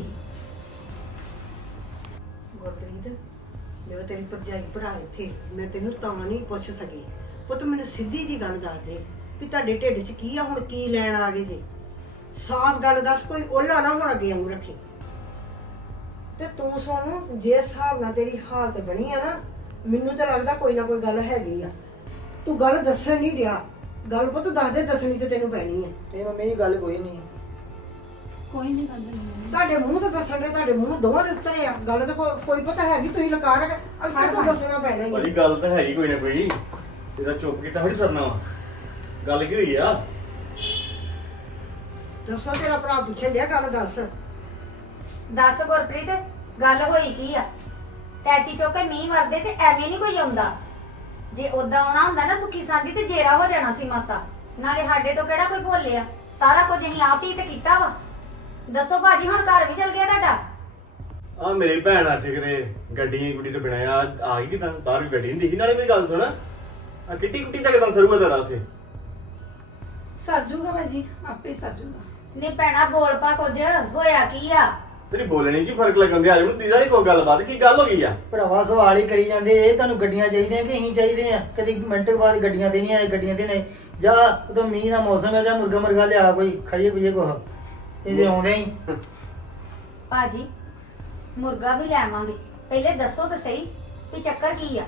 Speaker 3: ਗੁਰਪ੍ਰੀਤ, ਜਦੋਂ ਤੇਰੀ ਭਰਜਾਈ ਭਰਾ ਇੱਥੇ, ਮੈਂ ਤੈਨੂੰ ਤਾਂ ਨਹੀਂ ਪੁੱਛ ਸਕੀ। ਪੁੱਤ ਮੈਨੂੰ ਸਿੱਧੀ ਜੀ ਗੱਲ ਦੱਸ ਦੇ ਵੀ ਤੁਹਾਡੇ ਢਿੱਡ 'ਚ ਕੀ ਆ, ਹੁਣ ਕੀ ਲੈਣ ਆ ਗਏ ਜੇ? ਸਾਫ਼ ਗੱਲ ਦੱਸ, ਕੋਈ ਓਲਾ ਨਾ ਹੁਣ ਅੱਗੇ ਆਉਂ ਰੱਖੀ। ਤੇ ਤੂੰ ਸੁਣ, ਜੇ ਹਿਸਾਬ ਨਾਲ ਤੇਰੀ ਹਾਲਤ ਬਣੀ ਆ ਨਾ, ਮੈਨੂੰ ਤਾਂ ਲੱਗਦਾ ਕੋਈ ਨਾ ਕੋਈ ਗੱਲ ਹੈਗੀ ਆ। ਤੂੰ ਗੱਲ ਦੱਸਣ ਨਹੀਂ ਡਿਆ। ਗੱਲ ਪੁੱਤ ਦੱਸ ਦੇ, ਦੱਸਣੀ ਤੇ ਤੈਨੂੰ ਪੈਣੀ ਆ।
Speaker 2: ਤੇ ਮੰਮੀ ਇਹ ਗੱਲ ਕੋਈ ਨਹੀਂ।
Speaker 1: ਕੋਈ ਨਹੀਂ ਗੱਲ ਨਹੀਂ।
Speaker 3: ਤੁਹਾਡੇ ਮੂੰਹ ਤੋਂ ਦੱਸਣ ਦੇ, ਤੁਹਾਡੇ ਮੂੰਹ ਦੋਵਾਂ ਦੇ ਉੱਤਰ ਆ। ਗੱਲ ਤਾਂ ਕੋਈ ਕੋਈ ਪਤਾ ਹੈਗੀ, ਤੁਸੀਂ ਲਕਾ ਰੱਖ, ਅਕਸਰ ਤਾਂ ਦੱਸਣਾ ਪੈਣਾ ਹੀ ਆ।
Speaker 4: ਬੜੀ ਗੱਲ ਤਾਂ ਹੈਗੀ ਕੋਈ ਨਾ ਕੋਈ। ਇਹਦਾ ਚੁੱਪ ਕੀਤਾ ਥੋੜੀ ਸਰਨਾ ਵਾ। ਗੱਲ ਕੀ ਹੋਈ ਆ?
Speaker 3: ਦੱਸੋ, ਤੇਰਾ ਭਰਾ ਪੁੱਛਣ ਡਿਆ, ਗੱਲ ਦੱਸ।
Speaker 5: ਦੱਸ ਗੁਰਪ੍ਰੀਤ, ਗੱਲ ਹੋਈ ਕੀ ਆ? ਟੈਚੀ ਚੁੱਕ ਕੇ ਮੀਂਹ ਵਰਦੇ ਚ ਐਵੇਂ ਨਹੀਂ ਕੋਈ ਆਉਂਦਾ। ਜੇ ਉਦਾਂ ਆਉਣਾ ਹੁੰਦਾ ਨਾ ਸੁੱਖੀ ਸਾਂਦੀ ਤੇ ਜੇਰਾ ਹੋ ਜਾਣਾ ਸੀ ਮਾਸਾ। ਨਾਲੇ ਸਾਡੇ ਤੋਂ ਕਿਹੜਾ ਕੋਈ ਭੋਲਿਆ, ਸਾਰਾ ਕੁਝ ਅਸੀਂ ਆਪ ਹੀ ਤੇ ਕੀਤਾ ਵਾ। ਦੱਸੋ ਭਾਜੀ, ਹੁਣ ਘਰ ਵੀ ਚਲ ਗਿਆ ਤੁਹਾਡਾ?
Speaker 4: ਆ ਮੇਰੀ ਭੈਣ ਅੱਜ ਕਿਤੇ ਗੱਡੀ ਗੁੱਡੀ ਤੋਂ ਬਿਨਾਂ ਆ ਆ ਗਈ ਕਿਦਾਂ? ਬਾਹਰ ਵੀ ਬੈਠੀ ਹੁੰਦੀ ਸੀ। ਨਾਲੇ ਮੇਰੀ ਗੱਲ ਸੁਣ, ਆ ਕਿੱਟੀ ਕੁੱਟੀ ਦਾ ਕਿਦਾਂ ਸਰੂਗਾ ਤੇਰਾ ਉੱਥੇ?
Speaker 1: ਸਾਜੂਗਾ ਭਾਜੀ, ਆਪੇ ਸਾਜੂਗਾ।
Speaker 5: ਨੇ ਭੈਣਾ ਬੋਲ ਪਾ, ਕੁਝ ਹੋਇਆ ਕੀ ਆ?
Speaker 4: ਤੇਰੀ ਬੋਲਣੀ 'ਚ ਹੀ ਫਰਕ ਲੱਗਣ ਦਿਆ। ਮੈਨੂੰ ਦੀਦਾ ਨਹੀਂ ਕੋਈ ਗੱਲਬਾਤ, ਕੀ ਗੱਲ ਹੋ ਗਈ ਆ?
Speaker 2: ਭਰਾਵਾ ਸਵਾਲ ਹੀ ਕਰੀ ਜਾਂਦੇ, ਇਹ ਤੁਹਾਨੂੰ ਗੱਡੀਆਂ ਚਾਹੀਦੀਆਂ ਕਿ ਅਸੀਂ ਚਾਹੀਦੇ ਆ? ਕਦੀ ਮਿੰਟ ਬਾਅਦ ਗੱਡੀਆਂ ਦੇਣੀਆਂ ਆਏ ਗੱਡੀਆਂ ਦੇਣੇ। ਜਾਂ ਉਦੋਂ ਮੀਂਹ ਦਾ ਮੌਸਮ ਹੈ, ਜਾਂ ਮੁਰਗਾ ਮੁਰਗਾ ਲਿਆ ਕੋਈ ਖਾਈਏ ਪੀਏ ਕੁਛ। ਇਹਦੇ ਆਉਂਦੇ ਹੀ
Speaker 5: ਭਾਜੀ ਮੁਰਗਾ ਵੀ ਲੈ ਆਵਾਂਗੇ, ਪਹਿਲੇ ਦੱਸੋ ਤਾਂ ਸਹੀ ਵੀ ਚੱਕਰ ਕੀ ਆ?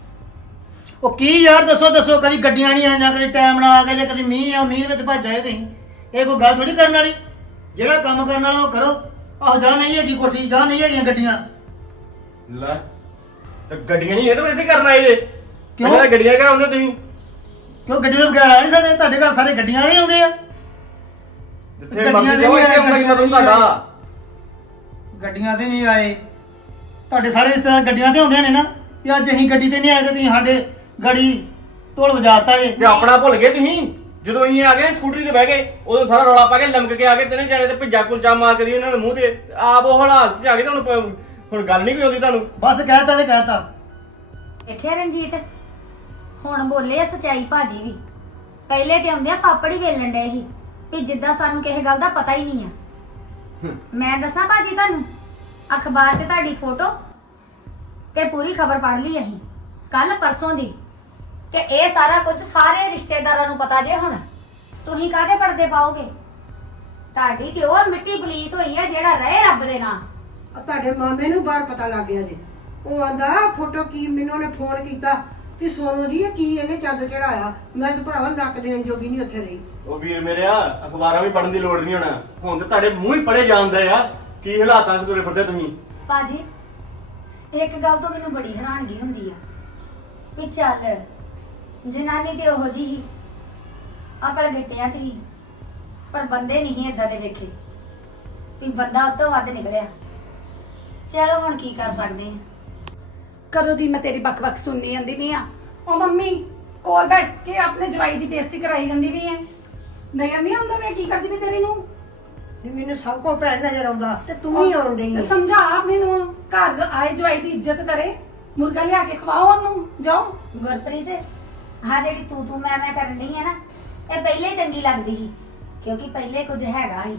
Speaker 2: ਉਹ ਕੀ ਯਾਰ ਦੱਸੋ ਦੱਸੋ, ਕਦੀ ਗੱਡੀਆਂ ਨਹੀਂ ਆਈਆਂ, ਕਦੀ ਟਾਈਮ ਨਾਲ ਆ ਗਏ, ਜਾਂ ਕਦੀ ਮੀਂਹ ਆ ਮੀਂਹ ਵਿੱਚ ਭੱਜ ਆਏ ਤੁਸੀਂ। ਇਹ ਕੋਈ ਗੱਲ ਥੋੜੀ ਕਰਨ ਵਾਲੀ। ਜਿਹੜਾ ਕੰਮ ਕਰਨ ਵਾਲਾ ਉਹ ਕਰੋ। ਆਹ ਜਾਂ ਨਹੀਂ ਹੈਗੀ ਕੋਠੀ, ਜਾਂ ਨਹੀਂ ਹੈਗੀਆਂ ਗੱਡੀਆਂ।
Speaker 4: ਲੈ ਤੇ ਗੱਡੀਆਂ ਨਹੀਂ ਇਹ ਤਾਂ ਇੱਥੇ ਕਰਨ ਆਏ ਜੇ।
Speaker 2: ਕਿਉਂ?
Speaker 4: ਪਹਿਲਾਂ ਤਾਂ ਗੱਡੀਆਂ ਘਰ ਆਉਂਦੇ ਤੁਸੀਂ।
Speaker 2: ਕਿਉਂ ਗੱਡੀ ਤੋਂ ਬਗੈਰ ਆ ਨਹੀਂ ਸਕਦੇ? ਤੁਹਾਡੇ ਘਰ ਸਾਰੇ ਗੱਡੀਆਂ ਵਾਲੇ ਆਉਂਦੇ ਆ।
Speaker 4: ਜਿੱਥੇ ਮਰਜ਼ੀ ਜਾਓ, ਇੱਥੇ ਆਉਂਦਾ ਕੀ ਮਤਲਬ ਤੁਹਾਡਾ?
Speaker 2: ਗੱਡੀਆਂ ਤੇ ਨਹੀਂ ਆਏ। ਤੁਹਾਡੇ ਸਾਰੇ ਰਿਸ਼ਤੇਦਾਰ ਗੱਡੀਆਂ ਤੇ ਆਉਂਦੇ ਨੇ ਨਾ। ਵੀ ਅੱਜ ਅਸੀਂ ਗੱਡੀ ਤੇ ਨਹੀਂ ਆਏ ਤੇ ਤੁਸੀਂ ਸਾਡੇ ਗਾੜੀ ਢੋਲ ਵਜਾਤਾ ਜੇ।
Speaker 4: ਤੇ ਆਪਣਾ ਭੁੱਲ ਗਏ ਤੁਸੀਂ। ਜਦੋਂ ਅਸੀਂ ਆ ਗਏ ਸਕੂਟਰੀ ਤੇ ਬਹਿ ਗਏ, ਉਦੋਂ ਸਾਰਾ ਰੌਲਾ ਪਾ ਕੇ ਲੰਮਕ ਕੇ ਆ ਗਏ ਤਿੰਨੇ ਜਾਣੇ ਤੇ ਭਿੱਜਾ ਕੁਲਚਾ ਮਾਰ ਕੇ ਦੀ ਉਹਨਾਂ ਦੇ ਮੂੰਹ ਤੇ। ਆਪ ਉਹ ਹਾਲਾਤ 'ਚ ਆ ਗਏ ਤੇ ਹੁਣ ਪ- ਹੁਣ ਗੱਲ ਨਹੀਂ ਕੋਈ ਆਉਂਦੀ ਤੁਹਾਨੂੰ।
Speaker 2: ਬਸ ਕਹਿਤਾ ਤੇ ਕਹਿਤਾ।
Speaker 5: ਇੱਥੇ ਰਣਜੀਤ ਹੁਣ ਬੋਲੇ ਆ ਸਚਾਈ ਭਾਜੀ ਵੀ। ਪਹਿਲੇ ਤੇ ਆਉਂਦੇ ਆ ਪਾਪੜ ਹੀ ਵੇਲਣ ਡਏ ਸੀ ਵੀ ਜਿੱਦਾਂ ਸਾਨੂੰ ਕਿਸੇ ਗੱਲ ਦਾ ਪਤਾ ਹੀ ਨਹੀਂ ਆ। ਮੈਂ ਦੱਸਾਂ ਭਾਜੀ ਤੁਹਾਨੂੰ, ਅਖਬਾਰ 'ਚ ਤੁਹਾਡੀ ਫੋਟੋ ਤੇ ਪੂਰੀ ਖਬਰ ਪੜ੍ਹ ਲਈ ਅਸੀਂ ਕੱਲ ਪਰਸੋਂ ਦੀ, ਤੇ ਇਹ ਸਾਰਾ ਕੁਝ ਸਾਰੇ ਰਿਸ਼ਤੇਦਾਰਾਂ ਨੂੰ ਪਤਾ ਜੇ। ਹੁਣ ਤੁਸੀਂ ਕਾਹਦੇ ਪਰਦੇ ਪਾਓਗੇ? ਤੁਹਾਡੀ ਤੇ ਉਹ ਮਿੱਟੀ ਪਲੀਤ ਹੋਈ ਆ ਜਿਹੜਾ ਰਹੇ ਰੱਬ ਦੇ ਨਾਂ।
Speaker 3: ਆ ਤੁਹਾਡੇ ਮਾਮੇ ਨੂੰ ਬਾਹਰ ਪਤਾ ਲੱਗ ਗਿਆ ਜੀ। ਉਹ ਆਂਦਾ ਫੋਟੋ ਕੀ ਮੈਨੂੰ ਉਹਨੇ ਫੋਨ ਕੀਤਾ ਵੀ ਸੋਨੂ ਜੀ ਇਹ ਕੀ ਇਹਨੇ ਚੰਦ ਚੜਾਇਆ। ਮੈਂ ਤਾਂ ਭਰਾਵਾ ਨੱਕ ਦੇਣ ਜੋਗੀ ਨਹੀਂ ਉੱਥੇ ਰਹੀ।
Speaker 4: ਉਹ ਵੀਰ ਮੇਰਿਆ ਅਖਬਾਰਾਂ ਵੀ ਪੜਨ ਦੀ ਲੋੜ ਨਹੀਂ ਹੋਣਾ, ਹੁਣ ਤੇ ਤੁਹਾਡੇ ਮੂੰਹ ਹੀ ਪੜੇ ਜਾਂਦੇ ਆ। ਕੀ ਹਾਲਾਤਾਂ 'ਚ ਤੁਰੇ ਫਿਰਦੇ ਤੁਸੀਂ।
Speaker 5: ਭਾਜੀ ਇੱਕ ਗੱਲ ਤੋਂ ਮੈਨੂੰ ਬੜੀ ਹੈਰਾਨਗੀ ਹੁੰਦੀ ਆ ਵੀ ਚੱਲ ਜਨਾਨੀ ਤੇ ਉਹੋ ਜਿਹੀ ਅਕਲ ਗਿੱਟਿਆਂ 'ਚ ਹੀ, ਪਰ ਬੰਦੇ ਨਹੀਂ ਏਦਾਂ ਦੇ ਵੇਖੇ ਵੀ ਬੰਦਾ ਉਹ ਤੋਂ ਵੱਧ ਨਿਕਲਿਆ। ਚਲੋ ਹੁਣ ਕੀ ਕਰ ਸਕਦੇ ਆ।
Speaker 1: ਕਦੋਂ ਦੀ ਮੈਂ ਤੇਰੀ ਬਕਬਕ ਸੁਣਨੀ ਜਾਂਦੀ ਪਈ ਆ। ਉਹ ਮੰਮੀ ਕੋਲ ਬੈਠ ਕੇ ਆਪਣੇ ਜਵਾਈ ਦੀ ਬੇਇੱਜ਼ਤੀ ਕਰਾਈ ਜਾਂਦੀ ਪਈ ਐ। ਨਜ਼ਰ ਨਹੀਂ ਆਉਂਦਾ ਮੈਂ ਕੀ ਕਰਦੀ ਪਈ ਤੇਰੀ ਨੂੰ?
Speaker 3: ਵੀ ਮੈਨੂੰ ਸਭ ਕੋ ਭੈਣ ਨਜ਼ਰ ਆਉਂਦਾ ਤੇ ਤੂੰ ਹੀ ਆਉਣ ਡਈ
Speaker 1: ਤੇ
Speaker 3: ਆਂ।
Speaker 1: ਸਮਝਾ ਆਪਣੇ ਨੂੰ, ਘਰ ਆਏ ਜਵਾਈ ਦੀ ਇੱਜ਼ਤ ਕਰੇ, ਮੁਰਗਾ ਲਿਆ ਕੇ ਖਵਾਓ ਉਹਨੂੰ। ਜਾਓ।
Speaker 5: ਗੁਰਪ੍ਰੀਤ ਹਾਂ ਜਿਹੜੀ ਤੂੰ ਤੂੰ ਮੈਂ ਮੈਂ ਕਰਨ ਡਈ ਆ ਨਾ, ਇਹ ਪਹਿਲੇ ਚੰਗੀ ਲੱਗਦੀ ਸੀ ਕਿਉਂਕਿ ਪਹਿਲੇ ਕੁਝ ਹੈਗਾ ਸੀ।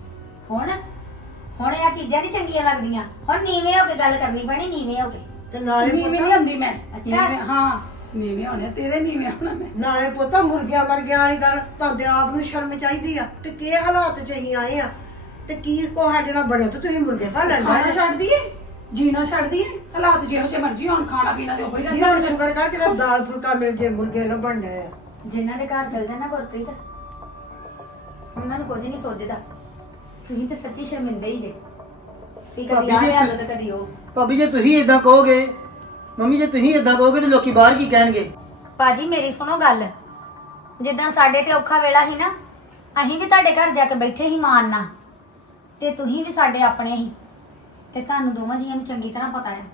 Speaker 5: ਹੁਣ ਹੁਣ ਇਹ ਚੀਜ਼ਾਂ ਨਹੀਂ ਚੰਗੀਆਂ ਲੱਗਦੀਆਂ। ਹੁਣ ਨੀਵੇਂ ਹੋ ਕੇ ਗੱਲ ਕਰਨੀ ਪੈਣੀ, ਨੀਵੇਂ ਹੋ ਕੇ।
Speaker 3: ਤੇ ਨਾਲੇ
Speaker 1: ਨੀਵੇਂ ਨਹੀਂ
Speaker 3: ਪੁੱਤ
Speaker 1: ਹੁੰਦੀ ਮੈਂ।
Speaker 5: ਅੱਛਾ।
Speaker 1: ਨੀਵੇਂ- ਹਾਂ ਨੀਵੇਂ ਹੋਣੇ ਤੇਰੇ, ਨੀਵੇਂ ਹੋਣਾ ਮੈਂ।
Speaker 3: ਨਾਲੇ ਪੁੱਤਾ ਮੁਰਗਿਆਂ ਮਰਗਿਆਂ ਵਾਲੀ ਗੱਲ ਤੁਹਾਡੇ ਆਪ ਨੂੰ ਸ਼ਰਮ ਚਾਹੀਦੀ ਆ ਤੇ ਕੀ ਹਾਲਾਤ 'ਚ ਅਸੀਂ ਆਏ ਆ ਤੇ ਕੀ ਕੋ ਸਾਡੇ ਨਾਲ ਬਣੇ ਤੇ ਤੁਸੀਂ ਮੁਰਗੇ ਭਾਲਣ
Speaker 1: ਖਾਣਾ
Speaker 3: ਦਾ
Speaker 1: ਛੱਡ ਦਈਏ, ਜੀਣਾ ਛੱਡ ਦਈਏ। ਹਾਲਾਤ ਜਿਹੋ ਜਿਹੇ ਮਰਜ਼ੀ ਹੋਣ, ਖਾਣਾ ਪੀਣਾ ਤੇ ਉਹੀ
Speaker 3: ਹੁਣ
Speaker 1: ਰਹਿੰਦਾ।
Speaker 3: ਸ਼ੁਕਰ ਕਰ ਕਿ ਦਾਲ ਫੁਲਕਾ ਮਿਲ ਜੇ ਮੁਰਗੇ ਨਾ ਬਣ ਡਏ ਆ।
Speaker 5: ਜਿਨ੍ਹਾਂ ਦੇ ਘਰ ਚਲ ਜਾਣਾ ਗੁਰਪ੍ਰੀਤ, ਉਹਨਾਂ ਨੂੰ ਕੁਝ ਨਹੀਂ ਸੋਚਦਾ। ਤੁਸੀਂ ਤੇ ਸੱਚੀ ਸ਼ਰਮਿੰਦੇ ਹੀ ਜੇ ਵੀ ਕਦੀ
Speaker 2: ਭਾਬੀ
Speaker 5: ਆ
Speaker 2: ਜੀ,
Speaker 5: ਹਾਲਤ ਕਦੀ ਉਹ।
Speaker 2: ਭਾਬੀ ਜੇ ਤੁਸੀਂ ਇਦਾਂ ਕਹੋਗੇ, ਮੰਮੀ ਜੇ ਤੁਸੀਂ ਇਦਾਂ ਕਹੋਗੇ ਤੇ ਲੋਕੀ ਬਾਹਰ ਕੀ ਕਹਿਣਗੇ?
Speaker 5: ਭਾਜੀ ਮੇਰੀ ਸੁਣੋ ਗੱਲ, ਜਿੱਦਾਂ ਸਾਡੇ ਤੇ ਔਖਾ ਵੇਲਾ ਸੀ ਨਾ, ਅਸੀਂ ਵੀ ਤੁਹਾਡੇ ਘਰ ਜਾ ਕੇ ਬੈਠੇ ਸੀ ਮਾਨ ਨਾਲ, ਤੇ ਤੁਸੀਂ ਵੀ ਸਾਡੇ ਆਪਣੇ ਸੀ। ਤੇ ਤੁਹਾਨੂੰ ਦੋਵਾਂ ਜੀਆਂ ਨੂੰ ਚੰਗੀ ਤਰ੍ਹਾਂ ਪਤਾ ਹੈ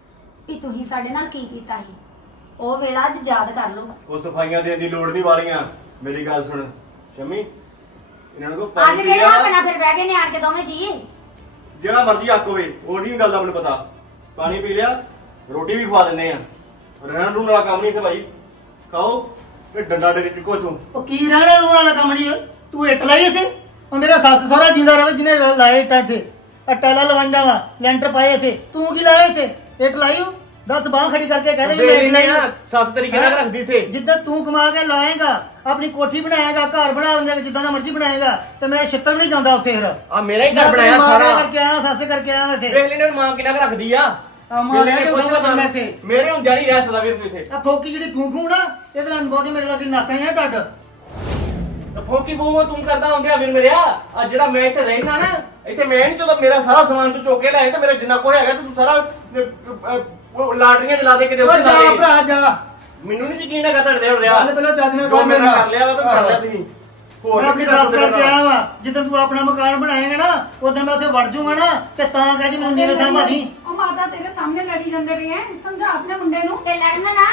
Speaker 5: ਵੀ ਤੁਸੀਂ ਸਾਡੇ ਨਾਲ ਕੀ ਕੀਤਾ ਸੀ। ਉਹ ਵੇਲਾ ਅੱਜ ਯਾਦ ਕਰ ਲਓ।
Speaker 4: ਉਹ ਸਫਾਈਆਂ ਦੇਣ ਦੀ ਲੋੜ ਨਹੀਂ ਵਾਲੀਆਂ। ਮੇਰੀ ਗੱਲ ਸੁਣ ਸ਼ਮੀ, ਇਹਨਾਂ ਨੂੰ ਕੋ
Speaker 5: ਅੱਜ
Speaker 4: ਪਾਣੀ
Speaker 5: ਕਿਹੜੇ
Speaker 4: ਪੀਆ,
Speaker 5: ਹੱਥ ਨਾਲ ਫਿਰ ਬਹਿ ਕੇ ਨਿਆਣ ਕੇ ਦੋਵੇਂ ਜੀ।
Speaker 4: ਜਿਹੜਾ ਮਰਜ਼ੀ ਹੱਕ ਹੋਵੇ, ਉਹ ਨਹੀਂ ਗੱਲ ਦਾ ਮੈਨੂੰ ਪਤਾ। ਪਾਣੀ ਪੀ ਲਿਆ, ਰੋਟੀ ਵੀ ਖਵਾ ਦਿੰਨੇ ਆ। ਰਹਿਣ ਰੂਣ ਵਾਲਾ ਕੰਮ ਨਹੀਂ ਇੱਥੇ ਭਾਈ। ਖਾਓ ਤੇ ਡੰਡਾ ਡੇ ਚੁੱਕੋ ਤੂੰ।
Speaker 2: ਉਹ ਕੀ ਰਹਿਣਾ ਰੂਣ ਵਾਲਾ ਕੰਮ ਨਹੀਂ ਓਏ। ਤੂੰ ਇੱਟ ਲਾਈ ਇੱਥੇ। ਉਹ ਮੇਰਾ ਸੱਸ ਸਹੁਰਾ ਜਿੰਦਾ ਰਵੇ ਜਿਹਨੇ ਲ- ਲਾਏ ਇੱਟਾਂ ਇੱਥੇ, ਆ ਟੈਲਾ ਲਵਾਂਡਾ ਵਾ, ਲੈਂਟਰ ਪਾਏ ਇੱਥੇ। ਤੂੰ ਕੀ ਲਾਇਆ ਇੱਥੇ? ਇੱਟ ਲਾਈ ਓ? ਦੱਸ ਬਾਂਹ ਖੜੀ ਕਰਕੇ ਕਹਦੇ ਵੀ ਮੈਂ ਇੱਟ ਲਾਈ ਆ।
Speaker 4: ਸੱਸ ਤਰੀਕੇ ਨਾਲ ਰੱਖਦੀ ਇੱਥੇ।
Speaker 2: ਜਿੱਦਾਂ ਤੂੰ ਕਮਾ ਕੇ ਲਾਏਗਾ, ਆਪਣੀ ਕੋਠੀ ਬਣਾਏਗਾ, ਘਰ ਬਣਾਉਂਦਾ, ਜਿੱਦਾਂ ਦਾ ਮਰਜ਼ੀ ਬਣਾਏਗਾ, ਤੇ ਮੇਰਾ ਛਿੱਤਰ ਵੀ ਨਹੀਂ ਜਾਂਦਾ ਉੱਥੇ ਫਿਰ।
Speaker 4: ਆ ਮੇਰਾ ਹੀ
Speaker 2: ਮੈਂ
Speaker 4: ਘਰ
Speaker 2: ਆਪਣੀ
Speaker 4: ਬਣਾਇਆ
Speaker 2: ਮਾਂ
Speaker 4: ਸਾਰਾ।
Speaker 2: ਕਰਕੇ ਆਇਆ, ਸੱਸ ਕਰਕੇ ਆਇਆ ਇੱਥੇ।
Speaker 4: ਵੇਖ ਲੈਣੇ ਮਾਂ ਕਿੰਨਾ ਕੁ ਰੱਖਦੀ ਆ।
Speaker 2: ਆ ਮਾਂ
Speaker 4: ਵੇਖ
Speaker 2: ਲੈ
Speaker 4: ਲੈਣੇ
Speaker 2: ਕੇ
Speaker 4: ਪੁੱਛ
Speaker 2: ਪੁੱਛ
Speaker 4: ਲਾ
Speaker 2: ਮੈਂ ਇੱਥੇ।
Speaker 4: ਮੇਰੇ ਹੁਣ ਜਾਣੀ ਰਹਿ ਸਕਦਾ ਵੀਰ ਤੂੰ ਇੱਥੇ।
Speaker 2: ਆ ਫੋਕੀ ਜਿਹੜੀ ਫੂੰ ਫੂੰ ਨਾ, ਇਹਦੇ ਨਾਲ ਬਹੁਤੀ ਮੇਰੇ ਲੱਗੀ ਨਾਸਾਂ ਜਾਂ ਟੱਡ।
Speaker 4: ਤੇ ਫੋਕੀ ਬੂਹ ਤੂੰ ਕਰਦਾ ਹੁੰਦੇ ਆ ਵੀਰ ਮੇਰਿਆ। ਆ ਜਿਹੜਾ ਮੈਂ ਇੱਥੇ ਰਹਿਣਾ ਨਾ, ਇੱਥੇ ਮੈਂ ਨਹੀਂ ਜਦੋਂ ਮੇਰਾ ਸਾਰਾ ਸਮਾਨ ਤੂੰ ਚੁੱਕ ਕੇ ਲਿਆਏ ਤੇ ਮੇਰਾ ਜਿੰਨਾ ਕੋਲ ਹੈਗਾ ਤੇ ਤੂੰ ਸਾਰਾ ਅਹ, ਅਹ, ਉਹ ਲਾਟਰੀਆਂ ਜਲਾ ਦੇ ਕਿਤੇ
Speaker 2: ਉਹ
Speaker 4: ਉੱਥੇ ਲਾ
Speaker 2: ਜਾ
Speaker 4: ਦੇ।
Speaker 2: ਭਰਾ ਜਾ।
Speaker 4: ਮੈਨੂੰ ਨਹੀਂ ਯਕੀਨ ਹੈਗਾ ਤੁਹਾਡੇ ਤੇ ਹੁਣ ਰਿਹਾ।
Speaker 2: ਗੱਲ ਪਹਿਲਾਂ ਚੱਜ ਨਾਲ
Speaker 4: ਜੋ
Speaker 2: ਕਰ
Speaker 4: ਮੇਰਾ
Speaker 2: ਮੇਰਾ।
Speaker 4: ਕਰ ਲਿਆ ਵਾ ਤਾਂ ਕਰ ਲਿਆ ਤੁਸੀਂ। ਹੋਰ
Speaker 2: ਮੈਂ ਆਪਣੀ
Speaker 4: ਕੀ
Speaker 2: ਸੱਸ
Speaker 4: ਕਰ
Speaker 2: ਕਰਕੇ ਆਇਆ ਵਾ। ਜਿੱਦਾਂ ਤੂੰ ਆਪਣਾ ਮਕਾਨ ਬਣਾਏਗਾ ਨਾ, ਉਦੋਂ ਮੈਂ ਉੱਥੇ ਵੜ ਜਾਊਂਗਾ ਨਾ, ਤੇ ਤਾਂ ਕਹਿੰਦੀ ਮੈਨੂੰ ਨੀਵੇਂ ਥਾਂ ਮਾਰੀ।
Speaker 1: ਉਹ ਮਾਤਾ ਤੇਰੇ ਸਾਹਮਣੇ ਲੜੀ ਜਾਂਦੇ ਪਏ ਐ। ਸਮਝਾ ਆਪਣੇ ਮੁੰਡੇ ਨੂੰ।
Speaker 5: ਤੇ ਲੜਨਾ ਨਾ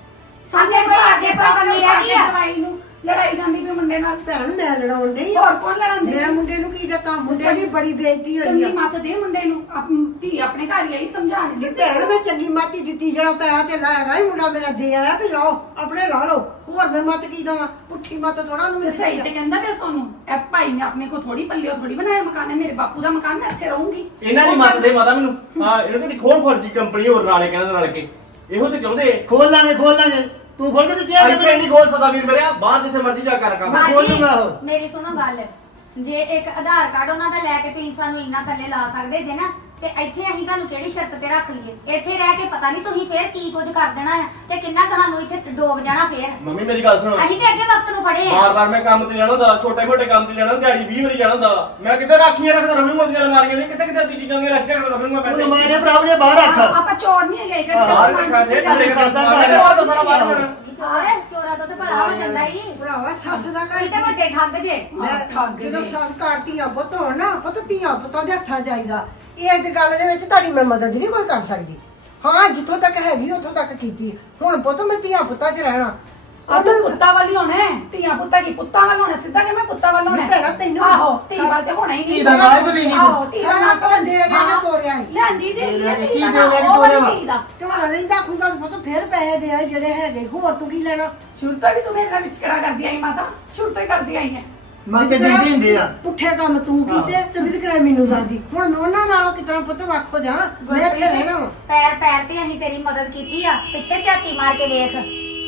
Speaker 5: ਸਾਹਮਣੇ ਕੋਈ ਅੱਗੇ ਕੋਈ ਕਮੀ ਰਹਿ ਗਈ ਆ।
Speaker 1: ਜਵਾਈ ਨੂੰ ਲੜਾਈ ਜਾਂਦੀ ਪਈ ਮੁੰਡੇ ਨਾਲ।
Speaker 3: ਭੈਣ ਮੈਂ ਲੜਾਉਣ ਡਈ ਆ।
Speaker 1: ਹੋਰ ਕੌਣ ਲੜਾਉਂਦੀ?
Speaker 3: ਮੈਂ ਮੁੰਡੇ ਨੂੰ ਕੀ ਡੱਕਾਂ? ਮੁੰਡੇ ਦੀ ਬੜੀ ਬੇਇੱਜ਼ਤੀ ਹੋਈ
Speaker 1: ਚੰਗੀ
Speaker 3: ਆ।
Speaker 1: ਮੱਤ ਦੇ ਮੁੰਡੇ ਨੂੰ। ਆਪਣੀ ਧੀ ਆਪਣੇ ਘਰ ਹੀ ਆਈ, ਸਮਝਾ ਨਹੀਂ
Speaker 3: ਜੀ
Speaker 1: ਸਕਦੀ।
Speaker 3: ਭੈਣ ਮੈਂ ਚੰਗੀ ਮਾਤੀ ਦਿੱਤੀ, ਜਿਹੜਾ ਪੈਸਾ ਤੇ ਲਾਇਆਗਾ ਹੀ ਮੁੰਡਾ ਮੇਰਾ ਦੇ ਆਇਆ ਵੀ ਲਾਓ ਆਪਣੇ ਲਾ ਲਓ। ਹੋਰ ਮੈਂ ਮਤ ਕੀ ਦਵਾਂ? ਪੁੱਠੀ ਮਤ ਥੋੜਾ ਨੂੰ
Speaker 1: ਤੇ
Speaker 3: ਮਿਲਦੀ
Speaker 1: ਸਹੀ
Speaker 3: ਆ।
Speaker 1: ਤੇ ਕਹਿੰਦਾ ਪਿਆ ਸੋਨੂੰ, ਇਹ ਭਾਈ ਨੇ ਆਪਣੇ ਕੋ ਥੋੜੀ ਪੱਲਿਓ ਥੋੜੀ ਬਣਾਇਆ ਮਕਾਨ ਹੈ। ਮੇਰੇ ਬਾਪੂ ਦਾ ਮਕਾਨ, ਮੈਂ ਇੱਥੇ ਰਹੂੰਗੀ।
Speaker 4: ਇਹਨਾਂ ਦੀ ਮੱਤ ਦੇ ਮਾਤਾ ਮੈਨੂੰ। ਹਾਂ ਇਹਨਾਂ ਦੀ ਖੋਲ ਫਰਜੀ ਕੰਪਨੀ ਹੋਰ ਨਾਲੇ ਕਹਿੰਦੇ ਨਾਲ ਕੇ ਇਹੋ ਤੇ ਚਾਹੁੰਦੇ।
Speaker 2: ਖੋਲ ਲਾਂਗੇ ਖੋਲ ਲਾਂਗੇ। ਤੂੰ ਖੋਲ ਕੇ ਦਿੱਤੀ ਆ
Speaker 4: ਇੱਥੇ ਨਹੀਂ ਖੋਲ ਸਕਦਾ ਵੀਰ ਮੇਰਿਆ। ਬਾਹਰ ਜਿੱਥੇ ਮਰਜ਼ੀ ਜਾ ਕਰ ਕੰਮ।
Speaker 2: ਮੈਂ ਖੋਲ ਲੂੰਗਾ ਉਹ।
Speaker 5: ਮੇਰੀ ਸੁਣੋ ਗੱਲ, ਜੇ ਇੱਕ ਆਧਾਰ ਕਾਰਡ ਉਹਨਾਂ ਦਾ ਲੈ ਕੇ ਤੁਸੀਂ ਸਾਨੂੰ ਇੰਨਾ ਥੱਲੇ ਲਾ ਸਕਦੇ ਜੇ ਨਾ, ਤੇ ਇੱਥੇ ਅਸੀਂ ਤੁਹਾਨੂੰ ਕਿਹੜੀ ਸ਼ਰਤ ਤੇ ਰੱਖ ਲਈਏ? ਇੱਥੇ ਰਹਿ ਕੇ ਪਤਾ ਨਹੀਂ ਤੁਸੀਂ ਫੇਰ ਕੀ ਕੁਝ ਕਰ ਦੇਣਾ ਆ ਤੇ ਕਿੰਨਾ ਤੁਹਾਨੂੰ ਇੱਥੇ ਡੋਬ ਜਾਣਾ ਫੇਰ।
Speaker 4: ਮੰਮੀ ਮੇਰੀ ਗੱਲ ਸੁਣੋ।
Speaker 5: ਅਸੀਂ ਤੇ ਅੱਗੇ ਵਕਤ ਨੂੰ ਫੜੇ ਆ।
Speaker 4: ਬਾਰ ਬਾਰ ਮੈਂ ਕੰਮ ਤੇ ਜਾਣਾ ਹੁੰਦਾ, ਛੋਟੇ ਮੋਟੇ ਕੰਮ ਤੇ ਜਾਣਾ, ਦਿਹਾੜੀ ਵੀਹ ਵਾਰੀ ਜਾਣਾ ਹੁੰਦਾ। ਮੈਂ ਕਿਤੇ ਰਾਖੀਆਂ ਰੱਖਦਾ ਰਵੀ ਮੋਦੀਆਂ ਅਲਮਾਰੀਆਂ ਦੀ, ਕਿਤੇ ਕਿਤੇ ਅੱਧੀ ਚੀਜ਼ਾਂ ਦੀਆਂ ਰੱਖੀਆਂ ਕਰਦਾ ਫਿਰੂੰਗਾ ਮੈਂ
Speaker 2: ਉਹ
Speaker 4: ਤੇ।
Speaker 2: ਮਾਰੇ ਭਰਾ ਆਪਣੇ ਬਾਹਰ ਰੱਖ।
Speaker 1: ਆਪਾਂ ਚੋਰ ਨਹੀਂ ਹੈਗੇ। ਇੱਕ
Speaker 4: ਬਾਹਰ
Speaker 1: ਸਮਾਨ
Speaker 4: ਰੱਖਾ
Speaker 1: ਚੁੱਕ ਕੇ
Speaker 4: ਦੇ
Speaker 1: ਜਾਂਦੇ।
Speaker 2: ਸੱਸ ਦਾ ਘਰ
Speaker 4: ਮੇਰੇ
Speaker 2: ਆ।
Speaker 4: ਕੋਲ ਤਾਂ ਸਾਰਾ ਬਾਹਰ ਹੋਣਾ।
Speaker 5: ਚੋਰ ਚੋਰਾ ਤੋਂ ਤੇ ਭਲਾ ਹੋ ਜਾਂਦਾ ਹੀ।
Speaker 3: ਭਰਾਵਾ ਸੱਸ ਦਾ ਘਰ
Speaker 5: ਤੁਸੀਂ ਤੇ ਵੱਡੇ ਠੱਗ ਜੇ।
Speaker 3: ਮੈਂ
Speaker 1: ਠੱਗ
Speaker 3: ਜਦੋਂ
Speaker 1: ਜੀ।
Speaker 3: ਸੱਸ ਘਰ ਧੀਆਂ ਪੁੱਤ ਹੋਣ ਨਾ, ਪੁੱਤ ਧੀਆਂ ਪੁੱਤਾਂ ਦੇ ਹੱਥਾਂ ਜਾਈਦਾ। ਇਹ ਤੇ ਗੱਲ ਦੇ ਵਿੱਚ ਤੁਹਾਡੀ ਮੈਂ ਮਦਦ ਨਹੀਂ ਕੋਈ ਕਰ ਸਕਦੀ। ਹਾਂ ਜਿੱਥੋਂ ਤੱਕ ਹੈਗੀ ਉੱਥੋਂ ਤੱਕ ਕੀਤੀ। ਹੁਣ ਪੁੱਤ ਮੈਂ ਧੀਆਂ ਪੁੱਤਾਂ 'ਚ ਰਹਿਣਾ।
Speaker 1: ਆ ਤੂੰ ਪੁੱਤਾਂ ਵਾਲੀ ਹੋਣਾ ਹੈ। ਧੀਆਂ ਪੁੱਤਾਂ ਕੀ ਪੁੱਤਾਂ ਵਾਲ ਹੋਣਾ? ਸਿੱਧਾ ਕਿ ਮੈਂ ਪੁੱਤਾਂ ਵਾਲ ਹੋਣਾ ਹੈ?
Speaker 3: ਭੈਣਾ ਤੈਨੂੰ-
Speaker 1: ਆਹੋ ਧੀ ਵਾਲ ਤੇ ਹੋਣਾ ਹੀ ਨਹੀਂ।
Speaker 2: ਧੀ ਦਾ ਨਾਂ ਹੀ ਭੁੱਲੀ ਗਈ ਤੂੰ।
Speaker 1: ਆਹੋ, ਧੀ ਦਾ
Speaker 3: ਸਾਰਾ
Speaker 1: ਨਾਂ
Speaker 3: ਕੁਝ ਦੇ ਲਿਆ ਮੈਂ ਤੋਰਿਆ ਸੀ।
Speaker 1: ਲਿਆਂਦੀ ਦੇ ਲਿਆ
Speaker 2: ਕੀ
Speaker 1: ਧੀ ਦਾ
Speaker 2: ਦੇ
Speaker 1: ਨਾਂ,
Speaker 2: ਲਿਆ ਕਿ
Speaker 1: ਉਹ ਵਾਲੀ
Speaker 2: ਤੋਰਿਆ ਵਾ?
Speaker 1: ਧੀ ਦਾ।
Speaker 3: ਤੇ ਹੁਣ ਰਹਿੰਦਾ ਖੁੰਦਾ ਪੁੱਤ ਫੇਰ ਪੈਸੇ ਦੇ ਆਏ ਜਿਹੜੇ ਹੈਗੇ। ਹੋਰ ਤੂੰ ਕੀ ਲੈਣਾ?
Speaker 1: ਸ਼ੁਰੂ ਤੋਂ ਵੀ ਤੂੰ ਮੇਰੇ ਨਾਲ ਵਿਚਕਰਾ ਕਰਦੀ ਆਈ ਮਾਤਾ। ਸ਼ੁਰੂ ਤੋਂ ਹੀ ਕਰਦੀ ਆਈ ਹੈ।
Speaker 2: ਮੈਂ ਤੇ ਦਿੰਦੇ ਹੁੰਦੇ ਆ।
Speaker 3: ਪੁੱਠੇ ਕੰਮ ਤੂੰ ਕੀਤੇ ਤੇ ਵੀ ਕਰਾਈ ਮੈਨੂੰ ਦੱਸਦੀ। ਹੁਣ ਮੈਂ ਉਹਨਾਂ ਨਾਲੋਂ ਕਿਤਨਾ ਪੁੱਤ ਵੱਖ ਹੋ ਜਾ। ਮੈਂ ਇੱਥੇ ਰਹਿਣਾ ਵਾ।
Speaker 5: ਪੈਰ ਪੈਰ ਤੇ ਅਸੀਂ ਤੇਰੀ ਮਦਦ ਕੀਤੀ ਆ। ਪਿੱਛੇ ਝਾਤੀ ਮਾਰ ਕੇ ਵੇਖ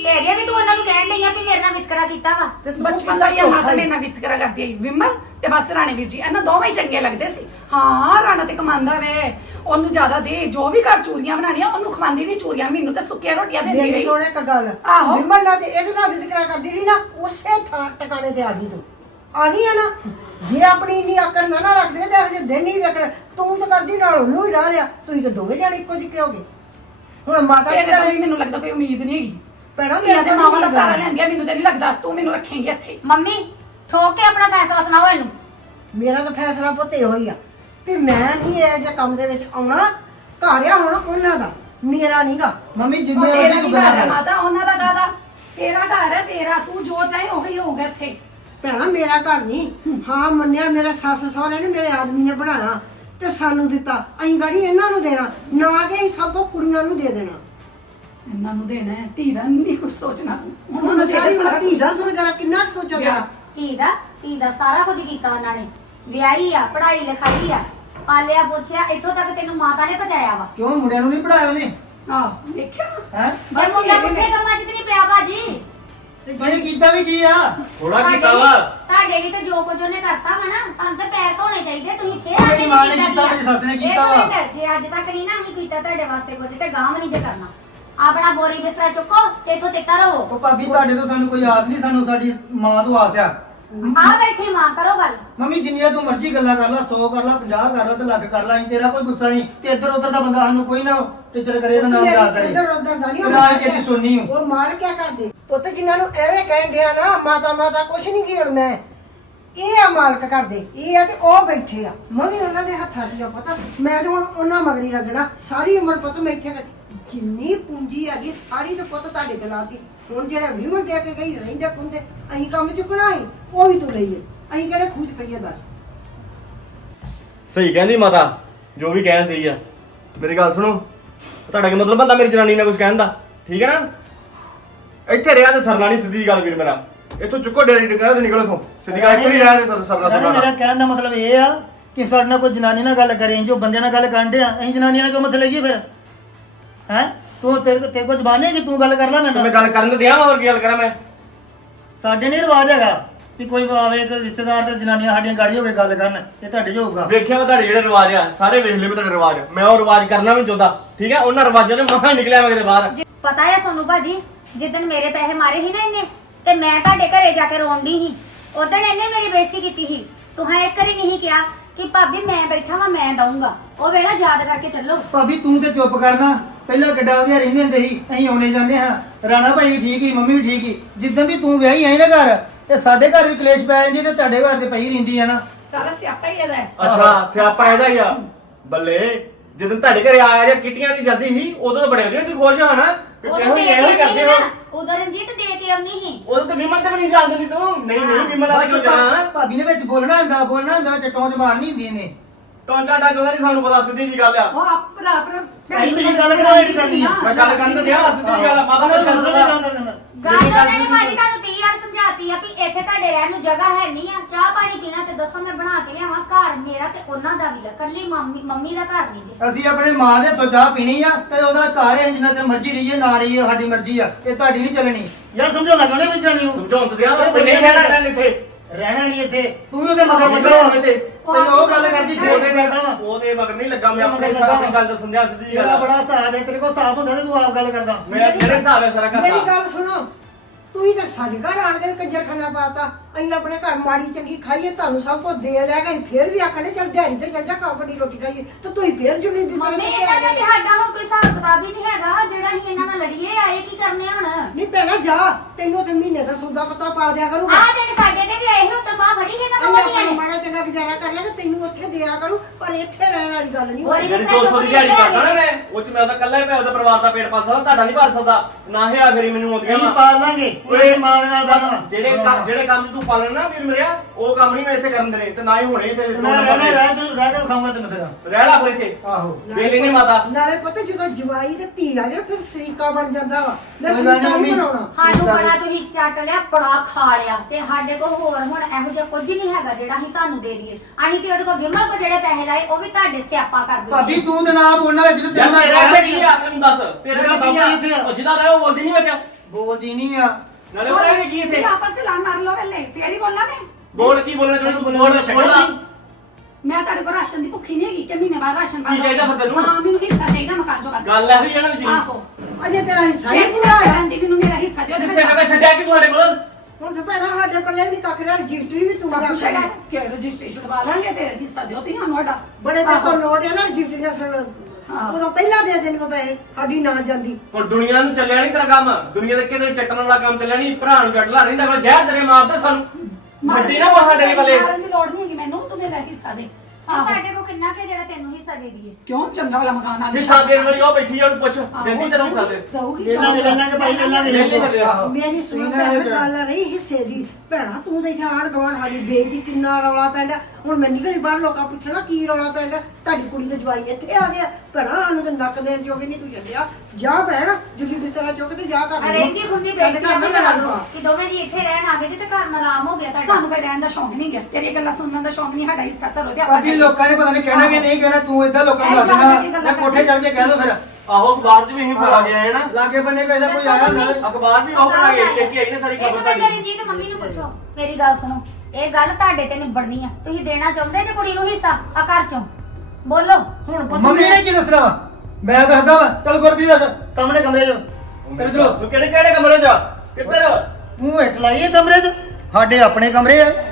Speaker 5: ਤੇ ਅਜੇ ਵੀ ਤੂੰ ਉਹਨਾਂ ਨੂੰ ਕਹਿਣ ਡਈ ਆ ਵੀ ਮੇਰੇ ਨਾਲ ਵਿਤਕਰਾ ਕੀਤਾ ਵਾ
Speaker 3: ਤੇ ਤੂੰ
Speaker 1: ਬਚਪਨ ਦਾ ਹੀ ਆ, ਮਾਤਾ ਮੇਰੇ ਨਾਲ ਵਿਤਕਰਾ ਕਰਦੀ ਆਈ ਵਿਮਲ ਤੇ ਬਸ ਰਾਣੇ ਵੀਰ ਜੀ ਇਹਨਾਂ ਦੋਵੇਂ ਹੀ ਚੰਗੇ ਲੱਗਦੇ ਸੀ। ਹਾਂ ਰਾਣਾ ਤੇ ਕਮਾਂਦਾ ਵੇ, ਉਹਨੂੰ ਜ਼ਿਆਦਾ ਦੇ, ਜੋ ਵੀ ਘਰ ਚੂਰੀਆਂ ਬਣਾਉਣੀਆਂ ਉਹਨੂੰ ਖਵਾਉਂਦੀ ਵੀ ਚੂਰੀਆਂ, ਮੈਨੂੰ ਤੇ ਸੁੱਕੀਆਂ ਰੋਟੀਆਂ ਦਿੰਦੀ
Speaker 3: ਮੇਰੀ
Speaker 1: ਰਹੀ।
Speaker 3: ਸੋਹਣੇ ਇੱਕ ਗੱਲ
Speaker 1: ਆਹੋ।
Speaker 3: ਵਿਮਲ ਨਾਲ ਤੇ ਇਹਦੇ ਨਾਲ ਵਿਤਕਰਾ ਕਰਦੀ ਰਹੀ ਨਾ, ਉਸੇ ਥਾਂ ਟਿਕਾਣੇ ਤੇ ਆ ਗਈ ਤੂੰ ਆ ਗਈ ਆ ਨਾ। ਜੇ ਆਪਣੀ ਇੰਨੀ ਆਕੜ ਨਾ ਨਾ ਰੱਖਦੇ ਤੇ ਇਹੋ ਜਿਹੇ ਦਿਨ ਹੀ ਵੇਖਣ, ਤੂੰ ਤਾਂ ਕਰਦੀ ਨਾਲ ਉਹਨੂੰ ਹੀ ਡਾਹ ਲਿਆ, ਤੁਸੀਂ ਤਾਂ ਦੋਵੇਂ ਜਾਣੇ ਇੱਕੋ ਜਿਹੇ ਹੋ ਗਏ। ਹੁਣ ਮਾਤਾ
Speaker 1: ਇਹਦੇ ਤੋਂ
Speaker 3: ਜੀ
Speaker 1: ਵੀ ਮੈਨੂੰ ਲੱਗਦਾ ਕੋਈ ਉਮੀਦ ਨਹੀਂ ਹੈਗੀ।
Speaker 3: ਪੈਣਾ
Speaker 1: ਮੇਰੇ ਤੇ ਮਾਵਾ ਦਾ ਸਾਰਾ ਲੈਂਦੀ ਆ, ਮੈਨੂੰ ਤੇ ਨਹੀਂ ਲੱਗਦਾ ਤੂੰ ਮੈਨੂੰ ਰੱਖੇਂਗੀ ਇੱਥੇ।
Speaker 5: ਮੰਮੀ ਠੋਕ ਕੇ ਆਪਣਾ ਫੈਸਲਾ ਸੁਣਾਓ ਇਹਨੂੰ।
Speaker 3: ਮੇਰਾ ਤਾਂ ਫੈਸਲਾ ਪੁੱਤ ਇਹੋ ਹੀ ਆ ਕਿ ਮੈਂ ਨਹੀਂ ਇਹ ਜਿਹੇ ਕੰਮ ਦੇ ਵਿੱਚ ਆਉਣਾ। ਘਰ ਆ ਹੁਣ ਉਹਨਾਂ ਦਾ, ਮੇਰਾ ਨਹੀਂਗਾ।
Speaker 2: ਮੰਮੀ
Speaker 1: ਉਹ
Speaker 2: ਜਿੰਨੇ
Speaker 1: ਤੇਰਾ
Speaker 2: ਵਾਰੀ
Speaker 1: ਕੀ
Speaker 2: ਤੂੰ
Speaker 1: ਘਰ ਹੈ
Speaker 2: ਗੱਲ
Speaker 1: ਮਾਤਾ, ਉਹਨਾਂ ਦਾ ਕਾਹਦਾ? ਤੇਰਾ ਘਰ ਹੈ, ਤੇਰਾ, ਤੂੰ ਜੋ ਚਾਹੇ ਉਹੀ ਹੋਊਗਾ ਇੱਥੇ।
Speaker 3: ਭੈਣਾ ਮੇਰਾ ਘਰ ਨਹੀਂ। ਹਾਂ ਮੰਨਿਆ ਮੇਰੇ ਸੱਸ ਸਹੁਰੇ ਨੇ ਮੇਰੇ ਆਦਮੀ ਨੇ ਬਣਾਇਆ ਤੇ ਸਾਨੂੰ ਦਿੱਤਾ, ਅਸੀਂ ਗਾੜੀ ਇਹਨਾਂ ਨੂੰ ਦੇਣਾ, ਨਾ ਕਿ ਅਸੀਂ ਸਭ ਕੁਝ ਕੁੜੀਆਂ ਨੂੰ ਦੇ ਦੇਣਾ।
Speaker 1: ਇਹਨਾਂ ਨੂੰ ਦੇਣਾ ਹੈ, ਧੀ ਦਾ ਨਹੀਂ ਕੁਝ ਸੋਚਣਾ ਤੂੰ।
Speaker 3: ਹੁਣ
Speaker 1: ਨੂੰ ਦੇ ਦੇ
Speaker 3: ਸਾਰੀ
Speaker 1: ਸਾਰਾ
Speaker 3: ਧੀ
Speaker 1: ਕੁਛ।
Speaker 3: ਦਾ ਸੋਚ ਜਰਾ ਕਿੰਨਾ ਕੁ ਸੋਚਿਆ
Speaker 1: ਵਿਆਹ।
Speaker 3: ਜਾ।
Speaker 5: ਧੀ ਦਾ ਧੀ ਦਾ ਸਾਰਾ ਕੁਝ ਕੀਤਾ ਉਹਨਾਂ ਨੇ, ਵਿਆਹੀ ਆ, ਪੜ੍ਹਾਈ ਲਿਖਾਈ ਆ, ਪਾਲਿਆ ਪੋਛਿਆ, ਇੱਥੋਂ ਤੱਕ ਤੈਨੂੰ ਮਾਤਾ ਨੇ ਪਹੁੰਚਾਇਆ ਵਾ।
Speaker 2: ਕਿਉਂ ਮੁੰਡਿਆਂ ਨੂੰ ਨਹੀਂ ਪੜਾਇਆ ਉਹਨੇ
Speaker 1: ਆਹ ਦੇਖਿਆ
Speaker 2: ਹੈ?
Speaker 5: ਇਹ
Speaker 1: ਬਸ
Speaker 5: ਮੁੰਡਾ
Speaker 1: ਇਹ
Speaker 5: ਪੁੱਠੇ ਕੰਮਾਂ 'ਚ ਤੇ ਨਹੀਂ ਪਿਆ ਬਾਜੀ।
Speaker 3: ਤੇ
Speaker 2: ਜਿਹਨੇ ਕੀਤਾ ਵੀ ਕੀ ਆ?
Speaker 4: ਥੋੜਾ ਕੀਤਾ ਵਾ।
Speaker 5: ਤੁਹਾਡੇ ਲਈ ਤੇ ਜੋ ਕੁਝ ਉਹਨੇ ਕਰਤਾ ਵਾ ਨਾ, ਤੁਹਾਨੂੰ ਤੇ ਪੈਰ ਧੋਣੇ ਚਾਹੀਦੇ। ਤੁਸੀਂ ਫੇਰ
Speaker 2: ਮੇਰੀ
Speaker 5: ਆਕੇ
Speaker 2: ਮਾਂ ਨੇ
Speaker 5: ਕੀਤਾ
Speaker 2: ਕੀਤਾ,
Speaker 5: ਕੀ ਆ?
Speaker 2: ਮੇਰੀ ਸੱਸ ਨੇ
Speaker 5: ਇੱਕ
Speaker 2: ਕੀਤਾ ਵਾ।
Speaker 5: ਮਿੰਟ, ਜੇ ਅੱਜ ਤੱਕ ਨਹੀਂ ਨਾ ਅਸੀਂ ਕੀਤਾ ਤੁਹਾਡੇ ਵਾਸਤੇ ਕੁਝ ਤੇ ਗਾਂਵ ਨਹੀਂ ਜੇ ਕਰਨਾ। ਆਪਣਾ ਬੋਰੀ ਬਿਸਤਰਾ ਚੁੱਕੋ ਤੇ ਇੱਥੋਂ ਤਿੱਤਾ ਰਹੋ।
Speaker 2: ਉਹ ਭਾਬੀ ਤੁਹਾਡੇ ਤੋਂ ਸਾਨੂੰ ਕੋਈ ਆਸ ਨਹੀਂ, ਸਾਨੂੰ ਸਾਡੀ ਮਾਂ ਤੋਂ ਆਸ ਆ।
Speaker 5: ਆ ਬੈਠੀ ਮਾਂ ਕਰੋ ਗੱਲ।
Speaker 2: ਮੰਮੀ ਜਿੰਨੀਆਂ ਤੂੰ ਮਰਜ਼ੀ ਗੱਲਾਂ ਕਰ ਲੈ, ਸੌ ਕਰ ਲੈ, ਪੰਜਾਹ ਕਰ ਲੈ ਤੇ ਲੱਖ ਕਰ ਲੈ, ਅਸੀਂ ਤੇਰਾ ਕੋਈ ਗੁੱਸਾ ਨਹੀਂ। ਤੇ ਇੱਧਰ ਉੱਧਰ ਦਾ ਬੰਦਾ ਸਾਨੂੰ ਕੋਈ ਨਾ ਟੀਚਰ ਕਰੇ ਇਹਦਾ ਨਾਮ ਯਾਦ ਕਰੇ।
Speaker 3: ਇੱਧਰ ਉੱਧਰ ਦਾ ਨਹੀਂ
Speaker 2: ਨਾਲ ਕੇ ਦੀ ਸੁਣਨੀ ਹੂੰ।
Speaker 3: ਉਹ ਮਾਰ ਕਿਆ ਕਰਦੇ ਪੁੱਤ, ਜਿਨ੍ਹਾਂ ਨੂੰ ਐਵੇਂ ਕਹਿਣ ਡਿਆ ਨਾ ਮਾਤਾ ਮਾਤਾ ਕੁਛ ਨਹੀਂ ਕੀ ਹੁਣ ਮੈਂ, ਇਹ ਆ ਮਾਲਕ ਕਰਦੇ, ਇਹ ਆ ਤੇ ਉਹ ਬੈਠੇ ਆ, ਮੈਂ ਵੀ ਉਹਨਾਂ ਦੇ ਹੱਥਾਂ 'ਚ ਆ ਪਤਾ। ਮੈਂ ਤੇ ਹੁਣ ਉਹਨਾਂ ਮਗਰੀ ਲੱਗਣਾ ਸਾਰੀ ਉਮਰ ਪੁੱਤ। ਮੈਂ ਇੱਥੇ ਜਿੰਨੀ ਪੂੰਜੀ ਆ ਗਈ ਸਾਰੀ ਤੇ ਪੁੱਤ ਤੁਹਾਡੇ ਤੇ ਲਾਤੀ। ਹੁਣ ਜਿਹੜਾ ਵੀ ਹੁਣ ਦੇ ਕੇ ਗਈ ਰਹਿੰਦੇ ਕੁੰਦੇ, ਅਸੀਂ ਕੰਮ ਚੁੱਕਣਾ ਹੀ ਉਹ ਵੀ ਤੂੰ ਲਈਏ, ਅਸੀਂ ਕਿਹੜੇ ਖੂਜ ਪਈਏ ਦੱਸ।
Speaker 4: ਸਹੀ ਕਹਿੰਦੀ ਮਾਤਾ, ਜੋ ਵੀ ਕਹਿੰਦੀ ਆ। ਮੇਰੀ ਗੱਲ ਸੁਣੋ, ਤੁਹਾਡਾ ਕੀ ਮਤਲਬ ਬੰਦਾ ਮੇਰੀ ਜਨਾਨੀ ਨਾਲ ਕੁਝ ਕਹਿਣ ਦਾ? ਠੀਕ ਹੈ ਨਾ, ਇੱਥੇ ਰਿਹਾ ਤੇ ਸਰਨਾ ਨਹੀਂ। ਸਿੱਧੀ ਗੱਲ ਵੀਰ ਮੇਰਾ, ਇੱਥੋਂ ਚੁੱਕੋ ਡੇਰੀ ਟਿਕਾ ਤੇ ਨਿਕਲੋ ਇੱਥੋਂ। ਸਿੱਧੀ ਗੱਲ, ਇੱਥੇ ਨਹੀਂ ਰਹਿ ਸਰਨਾ
Speaker 2: ਰਾਣੀ,
Speaker 4: ਸਰਨਾ।
Speaker 2: ਮੇਰਾ ਕਹਿਣ ਦਾ ਮਤਲਬ ਇਹ ਆ ਕਿ ਸਾਡੇ ਨਾਲ ਕੋਈ ਜਨਾਨੀ ਨਾਲ ਗੱਲ ਕਰੇ, ਜੋ ਬੰਦਿਆਂ ਨਾਲ ਗੱਲ ਕਰਨ ਡਿਆ, ਅਸੀਂ ਜਨਾਨੀਆਂ ਨਾਲ ਕਿਉਂ ਮੱਥੇ ਲੱਗੀਏ ਫਿਰ? ਹੈ ਤੂੰ ਤੇਰੇ ਤੇਰੇ ਕੋਲ ਜ਼ਬਾਨ ਹੈ ਕਿ ਤੂੰ ਗੱਲ ਕਰ ਲੈ ਮੇਰੇ
Speaker 4: ਮੈਂ
Speaker 2: ਨਾਲ?
Speaker 4: ਗੱਲ ਕਰਨ ਤੇ ਦਿਆਂ, ਹੋਰ ਕੀ ਗੱਲ ਕਰਾਂ ਮੈਂ?
Speaker 2: ਸਾਡੇ ਨਹੀਂ ਰਿਵਾਜ ਹੈਗਾ ਕਿ ਕੋਈ ਆਵੇ ਇੱਕ ਰਿਸ਼ਤੇਦਾਰ ਤੇ ਜਨਾਨੀਆਂ ਸਾਡੀਆਂ ਗਾੜੀ ਹੋ ਕੇ ਗੱਲ ਕਰਨ, ਇਹ ਤੁਹਾਡੇ 'ਚ ਹੋਊਗਾ।
Speaker 4: ਵੇਖਿਆ ਵਾ ਤੁਹਾਡੇ ਜਿਹੜੇ ਰਿਵਾਜ ਆ, ਸਾਰੇ ਵੇਖ ਲਏ ਮੈਂ ਤੁਹਾਡੇ ਰਿਵਾਜ। ਮੈਂ ਉਹ ਰਿਵਾਜ ਕਰਨਾ ਵੀ ਚਾਹੁੰਦਾ, ਠੀਕ ਹੈ? ਉਹਨਾਂ ਰਿਵਾਜਾਂ ਨੇ ਮਹਾਂ ਨਿਕਲਿਆ ਮੈਂ ਕਿਤੇ ਬਾਹਰ।
Speaker 5: ਜੀ, ਪਤਾ ਹੈ ਸੋਨੂੰ ਭਾਜੀ, ਜਿੱਦਣ ਮੇਰੇ ਪੈਸੇ ਮਾਰੇ ਸੀ ਨਾ ਇਹਨੇ ਤੇ ਮੈਂ ਤੁਹਾਡੇ ਘਰੇ ਜਾ ਕੇ ਰੋਂਦੀ ਸੀ, ਉਦੋਂ ਇਹਨੇ ਮੇਰੀ ਬੇਇੱਜ਼ਤੀ ਕੀਤੀ ਸੀ। ਤੁਹਾਂ ਇੱਕ ਵਾਰੀ ਨਹੀਂ ਕਿਹਾ ਕਿ ਭਾਬੀ ਮੈਂ ਬੈਠਾ ਵਾਂ ਮੈਂ ਦਊਂਗਾ। ਉਹ ਵੇਲਾ ਯਾਦ ਕਰਕੇ ਚੱਲੋ।
Speaker 2: ਭਾਬੀ ਤੂੰ ਤੇ ਚੁੱਪ ਕਰਨਾ। ਪਹਿਲਾਂ ਕਿੱਡਾ ਵਧੀਆ ਰਹਿੰਦੇ ਹੁੰਦੇ ਸੀ, ਅਸੀਂ ਆਉਣੇ ਜਾਂਦੇ ਹਾਂ। ਰਾਣਾ ਭਾਈ ਵੀ ਠੀਕ ਹੀ, ਮੰਮੀ ਵੀ ਠੀਕ ਹੀ। ਜਿੱਦਾਂ ਦੀ ਤੂੰ ਵਿਆਹੀ ਆਈ ਨਾ ਘਰ, ਤੇ ਸਾਡੇ ਘਰ ਵੀ ਕਲੇਸ਼ ਪੈ ਜਾਂਦੀ ਤੇ ਤੁਹਾਡੇ ਘਰ ਤੇ ਪਈ ਰਹਿੰਦੀ ਆ ਨਾ।
Speaker 1: ਸਾਰਾ ਸਿਆਪਾ ਹੀ ਇਹਦਾ ਹੈ।
Speaker 4: ਅੱਛਾ, ਸਿਆਪਾ ਇਹਦਾ ਹੀ ਆ। ਬੱਲੇ, ਜਦੋਂ ਤੁਹਾਡੇ ਘਰੇ ਆਇਆ ਜਾਂ ਕਿੱਟੀਆਂ ਦੀ ਜਲਦੀ ਸੀ, ਉਦੋਂ ਤਾਂ ਬੜੇ ਵਧੀਆ ਤੁਸੀਂ ਖੁਸ਼ ਹੋਣਾ ਕਿ
Speaker 5: ਉਦੋਂ
Speaker 4: ਕਿਹੋ
Speaker 5: ਦੇ
Speaker 4: ਜਿਹੇ
Speaker 5: ਕੇ
Speaker 4: ਕਰਦੇ
Speaker 5: ਆਉਣੀ
Speaker 4: ਹੋ।
Speaker 5: ਨਾ, ਉਦੋਂ ਰਣਜੀਤ ਦੇ ਕੇ ਆਉਣੀ ਸੀ।
Speaker 4: ਉਦੋਂ ਤਾਂ ਵਿਮਲ ਤੇ ਵੀ ਨਹੀਂ ਜਾਂਦੀ ਤੂੰ। ਨਹੀਂ ਨਹੀਂ, ਵਿਮਲ ਆ ਕਿਉਂ ਜਾਣਾ?
Speaker 2: ਭਾਬੀ ਨੇ ਵਿੱਚ ਬੋਲਣਾ ਹੁੰਦਾ, ਬੋਲਣਾ ਹੁੰਦਾ, ਵਿੱਚ ਟੌਂਚ ਮਾਰਨੀ ਹੁੰਦੀ ਇਹਨੇ।
Speaker 4: ਟੌਂਚਾ ਟਾਂਚ ਉਹਦਾ ਨਹੀਂ ਸਾਨੂੰ ਪਤਾ, ਸਿੱਧੀ ਜੀ ਗੱਲ ਆ।
Speaker 1: ਉਹ ਆਪ ਭਰਾ ਭਰਾ
Speaker 2: ਭਾਈ ਤੁਸੀਂ ਗੱਲ ਕਰੋ ਜਿਹੜੀ ਕਰਨੀ ਆ।
Speaker 4: ਮੈਂ ਗੱਲ ਕਰਨ ਤੇ ਦਿਆਂ, ਸਿੱਧੀ ਜੀ ਗੱਲ ਆ। ਮਾਤਾ ਨਾਲ ਗੱਲ ਸੁਣਾ।
Speaker 5: ਗੱਲ ਉਹਨਾਂ ਨੇ ਭਾਜੀ ਤੁਹਾਨੂੰ ਤੀਹ ਵਾਰ ਸਮਝਾਤੀ ਆ ਵੀ ਇੱਥੇ ਤੁਹਾਡੇ ਰਹਿਣ ਨੂੰ ਜਗ੍ਹਾ ਹੈ ਨਹੀਂ ਆ। ਚਾਹ ਪਾਣੀ ਪੀਣਾ ਤੇ ਦੱਸੋ ਮੈਂ ਬਣਾ ਕੇ ਲਿਆਵਾਂ। ਘਰ ਮੇਰਾ ਤੇ ਉਹਨਾਂ ਦਾ ਵੀ ਆ, ਕੱਲੀ ਮੰਮੀ ਮੰਮੀ ਦਾ ਘਰ ਨਹੀਂ ਜੀ।
Speaker 2: ਅਸੀਂ ਆਪਣੇ ਮਾਂ ਦੇ ਹੱਥੋਂ ਚਾਹ ਪੀਣੀ ਆ ਤੇ ਉਹਦਾ ਘਰ ਹੈ, ਜਿੰਨਾ ਚਿਰ ਮਰਜ਼ੀ ਰਹੀਏ ਨਾ ਰਹੀਏ ਸਾਡੀ ਮਰਜ਼ੀ ਆ। ਇਹ ਤੁਹਾਡੀ ਨਹੀਂ ਚੱਲਣੀ ਯਾਰ, ਸਮਝਾਉਣਾ ਕਿਉਂ ਨਹੀਂ ਜਨਾਨੀ ਨੂੰ?
Speaker 4: ਸਮਝਾਉਣ ਤੇ ਦਿਆਂ, ਪਰ ਨਹੀਂ ਰਹਿਣਾ ਇਹਨਾਂ ਨੇ ਇੱਥੇ।
Speaker 2: ਰਹਿਣਾ ਨਹੀਂ ਇੱਥੇ, ਤੂੰ ਵੀ ਉਹਦੇ ਮਗਰ ਲੱਗਾ ਹੋਵੇ ਤੇ ਪਹਿਲਾਂ ਉਹ ਗੱਲ ਕਰਦੀ ਫੇਰ ਉਹਦੇ ਕਰਦਾ ਵਾ।
Speaker 4: ਉਹਦੇ ਮਗਰ ਨਹੀਂ ਲੱਗਾ, ਮੈਂ ਆਪਣੇ ਹਿਸਾਬ ਨਾਲ ਗੱਲ ਦਾ ਸਮਝਾ। ਸਿੱਧੀ ਜੀ ਗੱਲ
Speaker 2: ਤੇਰਾ
Speaker 4: ਆ।
Speaker 2: ਬੜਾ ਹਿਸਾਬ ਹੈ, ਤੇਰੇ ਕੋਲ ਹਿਸਾਬ ਹੁੰਦਾ ਤੇ ਤੂੰ ਆਪ ਗੱਲ ਕਰਦਾ।
Speaker 4: ਮੈਂ ਮੇਰੇ ਹਿਸਾਬ ਹੈ ਸਾਰਾ
Speaker 3: ਮੇਰੀ
Speaker 4: ਕਰਦਾ।
Speaker 3: ਗੱਲ ਸੁਣੋ, ਤੂੰ ਹੀ ਤਾਂ ਸਾਡੇ ਘਰ ਆਣ ਕੇ ਕੰਜਰ ਖਾਣਾ ਪਾਤਾ। ਅਸੀਂ ਆਪਣੇ ਘਰ ਮਾੜੀ ਚੰਗੀ ਖਾਈਏ, ਤੁਹਾਨੂੰ ਸਭ ਕੁਝ ਦੇ ਲਿਆ ਗਏ, ਫਿਰ ਵੀ ਆਖਣੇ ਚੱਲ ਦਿਹਾੜੀ ਤੇ ਚੱਲ ਜਾ ਕੰਪਨੀ ਰੋਟੀ ਖਾਈਏ, ਤੇ ਤੂੰ ਹੀ ਫਿਰ ਜੁਨੀ ਦੀ ਤਰ੍ਹਾਂ
Speaker 5: ਮੰਮੀ
Speaker 3: ਤੇ
Speaker 5: ਇਹਨਾਂ ਦਾ
Speaker 3: ਆ
Speaker 5: ਤੇ
Speaker 3: ਗਏ।
Speaker 5: ਸਾਡਾ ਹੁਣ ਕੋਈ ਹਿਸਾਬ ਕਿਤਾਬ ਹੀ ਨਹੀਂ ਹੈਗਾ ਜਿਹੜਾ ਅਸੀਂ ਇਹਨਾਂ ਨਾਲ ਲੜੀਏ। ਆਏ ਕੀ ਕਰਨੇ ਹੁਣ?
Speaker 3: ਨਹੀਂ ਭੈਣਾ ਜਾ, ਤੈਨੂੰ ਤੇ ਮਹੀਨੇ ਦਾ ਸੌਦਾ ਪਤਾ ਪਾ ਦਿਆ ਕਰੂਗਾ।
Speaker 5: ਆ ਜਿਹੜੇ ਸਾਡੇ ਤੇ ਵੀ ਆਏ ਸੀ ਉੱਤਰ ਬਾਹ ਫੜੀ ਇਹਨਾਂ
Speaker 3: ਅਸੀਂ
Speaker 5: ਦੋਵਾਂ
Speaker 3: ਆਪਣਾ
Speaker 5: ਨੇ।
Speaker 3: ਮਾੜਾ ਚੰਗਾ ਗੁਜ਼ਾਰਾ ਕਰ ਲਾਂਗੇ, ਤੈਨੂੰ ਉੱਥੇ ਦਿਆ ਕਰੂ, ਪਰ ਇੱਥੇ ਰਹਿਣ ਵਾਲੀ ਗੱਲ ਨਹੀਂ
Speaker 5: ਹੋਰ
Speaker 3: ਹੋਈ।
Speaker 4: ਮੇਰੀ ਦੋ ਸੌ ਦੀ ਦਿਹਾੜੀ ਕਰਦਾ ਨਾ ਮੈਂ, ਉਹ ਚ ਮੈਂ ਉਹਦਾ ਕੱਲਾ ਹੀ ਪਿਆ, ਉਹਦਾ ਪਰਿਵਾਰ ਦਾ ਪੇਟ ਪਾਲ ਸਕਦਾ, ਤੁਹਾਡਾ ਨਹੀਂ ਪਾਲ ਸਕਦਾ। ਨਾ ਹੇਰਾ ਫੇਰੀ ਮੈਨੂੰ ਆਉਂਦੀਆਂ
Speaker 2: ਅਸੀਂ
Speaker 4: ਵਾ।
Speaker 2: ਪਾਲ ਲਾਂਗੇ ਕੋਈ ਮਾਂ ਦੇ ਨਾਲ ਬਾਤ।
Speaker 4: ਜਿਹੜੇ ਕੰਮ ਜਿਹੜੇ ਕੰਮ ਤੂੰ ਪਾਲਣ ਨਾ ਵੀਰ ਮੇਰਿਆ, ਉਹ ਕੰਮ ਨਹੀਂ ਮੈਂ ਇੱਥੇ ਕਰਨ ਦੇਣੇ ਤੇ ਨਾ ਹੀ ਹੋਣੇ ਇੱਥੇ। ਦੋ
Speaker 2: ਮੈਂ
Speaker 4: ਨੰਬਰ
Speaker 2: ਰਹਿਣਾ
Speaker 4: ਦੇ।
Speaker 2: ਰਹਿ ਤੈਨੂੰ ਰਹਿ ਕੇ ਵਿਖਾਉਂਗਾ ਤੈਨੂੰ ਫਿਰ।
Speaker 4: ਰਹਿ ਲਾ ਫਿਰ ਇੱਥੇ।
Speaker 2: ਆਹੋ
Speaker 4: ਵੇਲੇ ਨਹੀਂ ਮਾਤਾ।
Speaker 3: ਨਾਲੇ ਪਤਾ ਜਦੋਂ ਜਵਾਈ ਤੇ ਧੀ ਆ ਜਾਏ ਫਿਰ ਸਰੀਕਾ ਬਣ ਜਾਂਦਾ ਵਾ। ਮੈਂ
Speaker 2: ਕੋਈ ਗੱਲ
Speaker 3: ਸਰੀਕਾ ਨਹੀਂ
Speaker 2: ਨਹੀਂ
Speaker 3: ਬਣਾਉਣਾ।
Speaker 5: ਸਾਨੂੰ ਬੜਾ ਤੁਸੀਂ ਚੱਟ ਲਿਆ, ਬੜਾ ਖਾ ਲਿਆ ਤੇ ਸਾਡੇ ਕੋਲ ਹੋਰ ਹੁਣ ਇਹੋ ਜਿਹਾ ਕੁਝ ਨਹੀਂ ਹੈਗਾ ਜਿਹੜਾ ਅਸੀਂ ਤੁਹਾਨੂੰ ਦੇ ਦਈਏ। ਅਸੀਂ ਤੇ ਉਹਦੇ ਕੋਲ ਵਿਮਲ ਕੋ ਜਿਹੜੇ ਪੈਸੇ ਲਾਏ ਉਹ ਵੀ ਤੁਹਾਡੇ ਸਿਆਪਾ ਕਰ ਦਿਓ।
Speaker 2: ਭਾਬੀ ਤੂੰ ਤੇ ਨਾ ਬੋਲਣਾ ਵਿੱਚ ਤੇ
Speaker 4: ਯਾਰ
Speaker 2: ਤੈਨੂੰ
Speaker 4: ਤੇਰਾ ਇੱਥੇ ਕੀ ਆ? ਮੈਨੂੰ ਦੱਸ, ਤੇਰੇ
Speaker 2: ਮੇਰਾ
Speaker 4: ਨਾਲ
Speaker 2: ਸਭ
Speaker 4: ਕੀ ਆ?
Speaker 2: ਇੱਥੇ ਆ।
Speaker 4: ਉਹ ਜਿਹਦਾ ਰਹਿ ਉਹ ਬੋਲਦੀ ਨਹੀਂ ਵਿੱਚ।
Speaker 2: ਬੋਲਦੀ ਨਹੀਂ ਆ
Speaker 6: ਨਾਲੇ ਉਹਦਾ ਵੀ ਕੀ ਇੱਥੇ
Speaker 1: ਤੁਸੀਂ ਆਪਸ ਚ ਲਾਣ ਮਾਰ ਲਓ ਵੇਲੇ ਫੇਰ ਹੀ ਬੋਲਣਾ ਮੈਂ
Speaker 6: ਬੋਲ ਕੀ ਬੋਲਣਾ ਚਾਹੁੰਦੀ ਤੂੰ ਬੋਲ ਛੱਡਣਾ
Speaker 1: ਮੈਂ ਤੁਹਾਡੇ ਕੋਲ ਰਾਸ਼ਨ ਦੀ ਭੁੱਖੀ ਨਹੀਂ ਹੈਗੀ ਕਿ ਮਹੀਨੇ ਬਾਅਦ ਰਾਸ਼ਨ
Speaker 6: ਕੀ ਚਾਹੀਦਾ ਫਿਰ ਤੈਨੂੰ?
Speaker 1: ਹਾਂ ਮੈਨੂੰ ਹਿੱਸਾ ਚਾਹੀਦਾ ਮਕਾਨ ਚੋਂ ਬਸ
Speaker 6: ਗੱਲ ਇਹੋ ਹੀ ਆ ਨਾ ਵਿਚਲੀ
Speaker 1: ਆਹੋ
Speaker 3: ਅਜੇ ਤੇਰਾ ਹਿੱਸਾ ਨਹੀਂ
Speaker 1: ਇਹ
Speaker 3: ਪੂਰਾ ਹੋਇਆ
Speaker 1: ਕਰਨ ਦੀ ਮੈਨੂੰ ਮੇਰਾ ਹਿੱਸਾ ਦਿਓ
Speaker 6: ਕਿਸੇ ਕਦੇ ਛੱਡਿਆ ਕਿ ਤੁਹਾਡੇ ਕੋਲ
Speaker 3: ਹੁਣ ਤੇ ਭੈਣਾ ਸਾਡੇ ਪੱਲੇ ਵੀ ਕੱਖ ਰਿਹਾ ਰਜਿਸਟਰੀ ਵੀ ਤੂੰ
Speaker 1: ਸਭ
Speaker 3: ਰੱਖ
Speaker 1: ਕੁਛ ਹੈਗਾ ਕਿ ਰਜਿਸਟ੍ਰੇਸ਼ਨ ਵਾ ਲਾਂਗੇ ਤੇ ਹਿੱਸਾ ਦਿਓ ਤੁਸੀਂ ਸਾਨੂੰ ਸਾਡਾ
Speaker 3: ਬੜੇ ਤੇ ਕੋਲ ਨੋਟ ਹੈ ਨਾ ਰਜਿਸਟਰੀ ਦਾ ਸੁਣ
Speaker 1: ਹਾਂ।
Speaker 3: ਉਦੋਂ ਪਹਿਲਾਂ ਦੇ ਦੇਣ ਕੋ ਪੈਸੇ ਸਾਡੀ ਨਾ ਜਾਂਦੀ
Speaker 6: ਹੁਣ ਦੁਨੀਆ ਨੂੰ ਚੱਲਿਆ ਨਹੀਂ ਤੇਰਾ ਕੰਮ ਦੁਨੀਆ ਦੇ ਕਿਤੇ ਚੱਟਣ ਵਾਲਾ ਕੰਮ ਚੱਲਿਆ ਨਹੀਂ ਭਰਾ ਨੂੰ ਚੱਟਲਾ ਰਹਿੰਦਾ ਕੋਈ ਜ਼ਹਿਰ ਤੇਰੇ ਮਾਰਦਾ ਸਾਨੂੰ ਛੱਡੀ ਨਾ ਕੋ ਸਾਡੇ ਕੋਲੇ
Speaker 1: ਮਾਰਨ ਦੀ ਲੋੜ ਨਹੀਂ ਹੈਗੀ ਮੈਨੂੰ ਤੂੰ ਮੇਰਾ ਹਿੱਸਾ ਦੇ ਆਹੋ।
Speaker 5: ਸਾਡੇ ਕੋ ਕਿੰਨਾ ਕਿ ਜਿਹੜਾ ਤੈਨੂੰ ਹਿੱਸਾ ਦੇ ਦਈਏ
Speaker 1: ਕਿਉਂ ਚੰਗਾ ਵਾਲਾ ਮਕਾਨ ਆ ਗਿਆ
Speaker 6: ਹਿੱਸਾ ਦੇਣ ਵਾਲੀ ਉਹ ਬੈਠੀ ਆ ਉਹਨੂੰ ਪੁੱਛ ਦਿੰਦੀ ਤੈਨੂੰ ਹਿੱਸਾ ਦੇ
Speaker 1: ਦਊਗੀ
Speaker 2: ਲੈ ਲਾਂਗੇ ਲੈ ਲਾਂਗੇ ਭਾਈ ਲੈ ਲਾਂਗੇ
Speaker 6: ਲੈ ਲਈ ਫਿਰ।
Speaker 2: ਆਹੋ।
Speaker 3: ਮੇਰੀ ਸੁਣ
Speaker 2: ਇਹਨਾਂ ਨੇ
Speaker 3: ਭੈਣ ਗੱਲ ਰਹੀ ਹਿੱਸੇ ਦੀ ਭੈਣਾ ਤੂੰ ਤੇ ਇੱਥੇ ਆਣ ਗਵਾਣ ਸਾਡੀ ਬੇਇੱਜ਼ਤੀ ਕਿੰਨਾ ਰੌਲਾ ਪੈਂਦਾ ਹੁਣ ਮੈਂ ਨਿਕਲੀ ਬਾਹਰ ਲੋਕਾਂ ਪੁੱਛਣਾ ਕੀ ਰੌਲਾ ਪੈਂਦਾ ਤੁਹਾਡੀ ਕੁੜੀ ਦੇ ਜਵਾਈ ਇੱਥੇ ਆ ਗਿਆ ਭੈਣਾ ਸਾਨੂੰ ਤੇ ਨੱਕ ਦੇਣ ਜੋਗੇ ਨਹੀਂ ਤੂੰ ਚੱਲਿਆ ਜਾ ਭੈਣ ਜੁਲੀ ਬਿਸਤਰਾ ਚੁੱਕ ਤੇ ਜਾ ਕਰ
Speaker 5: ਰਹਿੰਦੀ ਖੁੰਦੀ
Speaker 3: ਸਾਡੇ
Speaker 5: ਬੇਇੱਜ਼ਤੀ
Speaker 3: ਘਰ
Speaker 5: ਨਹੀਂ
Speaker 3: ਨਾ
Speaker 5: ਕਰਾ
Speaker 3: ਲੜਾ
Speaker 5: ਦੋ ਕਿ ਦੋਵੇਂ ਜੀ ਇੱਥੇ ਰਹਿਣ ਆ ਗਏ ਜੀ ਤੇ ਘਰ ਮਲਾਮ ਹੋ ਗਿਆ ਤੁਹਾਡਾ
Speaker 1: ਸਾਨੂੰ ਕੋਈ ਰਹਿਣ ਦਾ ਸ਼ੌਂਕ ਨਹੀਂ ਗਿਆ ਤੇਰੀ ਗੱਲਾਂ ਸੁਣਨ ਦਾ ਸ਼ੌਂਕ ਨਹੀਂ ਸਾਡਾ ਹਿੱਸਾ ਧਰੋ ਤੇ ਆਪਾਂ
Speaker 2: ਬਾਕੀ ਲੋਕਾਂ ਨੇ ਪਤਾ ਨਹੀਂ ਕਹਿਣਾ ਕਿ ਨਹੀਂ ਕਹਿਣਾ ਤੂੰ ਏਦਾਂ ਲੋਕਾਂ ਨੂੰ
Speaker 1: ਇਹ
Speaker 2: ਦੱਸ
Speaker 1: ਜਾਣ ਕੇ
Speaker 2: ਦੇਣਾ
Speaker 1: ਗੱਲਾਂ
Speaker 2: ਮੈਂ ਕੋਠੇ ਚੜ ਕੇ ਕਹਿ ਦੋ ਫਿਰ
Speaker 6: ਆਹੋ ਅਖਬਾਰ 'ਚ ਵੀ ਅਸੀਂ ਫੜਾ ਗਿਆ ਹੈ ਨਾ
Speaker 2: ਲਾਗੇ ਬੰਨੇ ਕੋਈ ਕੋਈ ਆਇਆ ਨਾਲੇ
Speaker 6: ਅਖਬਾਰ ਵੀ ਉਹ ਬਣਾ ਕੇ ਲੈ ਕੇ ਆਈ ਨਾ ਸਾਰੀ
Speaker 5: ਇੱਕ
Speaker 6: ਖਬਰ
Speaker 5: ਮਿੰਟ
Speaker 6: ਤੁਹਾਡੀ
Speaker 5: ਰਣਜੀਤ ਮੰਮੀ ਨੂੰ ਪੁੱਛੋ ਮੇਰੀ ਗੱਲ ਸੁਣੋ ਇਹ ਗੱਲ ਤੁਹਾਡੇ ਤੇ ਨਿਬੜਨੀ ਆ ਤੁਸੀਂ ਦੇਣਾ ਚਾਹੁੰਦੇ ਜੇ ਕੁੜੀ ਨੂੰ ਹਿੱਸਾ ਆ ਘਰ ਚੋਂ ਬੋਲੋ
Speaker 3: ਹੁਣ ਪਤਾ
Speaker 2: ਮੰਮੀ ਨੇ ਕੀ ਦੱਸਣਾ ਵਾ ਮੈਂ ਦੱਸਦਾ ਵਾ ਚਲ ਗੁਰਪ੍ਰੀਤ ਦੱਸ ਸਾਹਮਣੇ ਕਮਰੇ 'ਚ ਇਧਰੋਂ
Speaker 6: ਸੋ ਕਿਹੜੇ ਕਿਹੜੇ ਕਮਰੇ 'ਚ ਆ? ਕਿੱਧਰ
Speaker 2: ਤੂੰ ਹੇਠ ਲਾਈਏ ਕਮਰੇ 'ਚ ਸਾਡੇ ਆਪਣੇ ਕਮਰੇ ਆ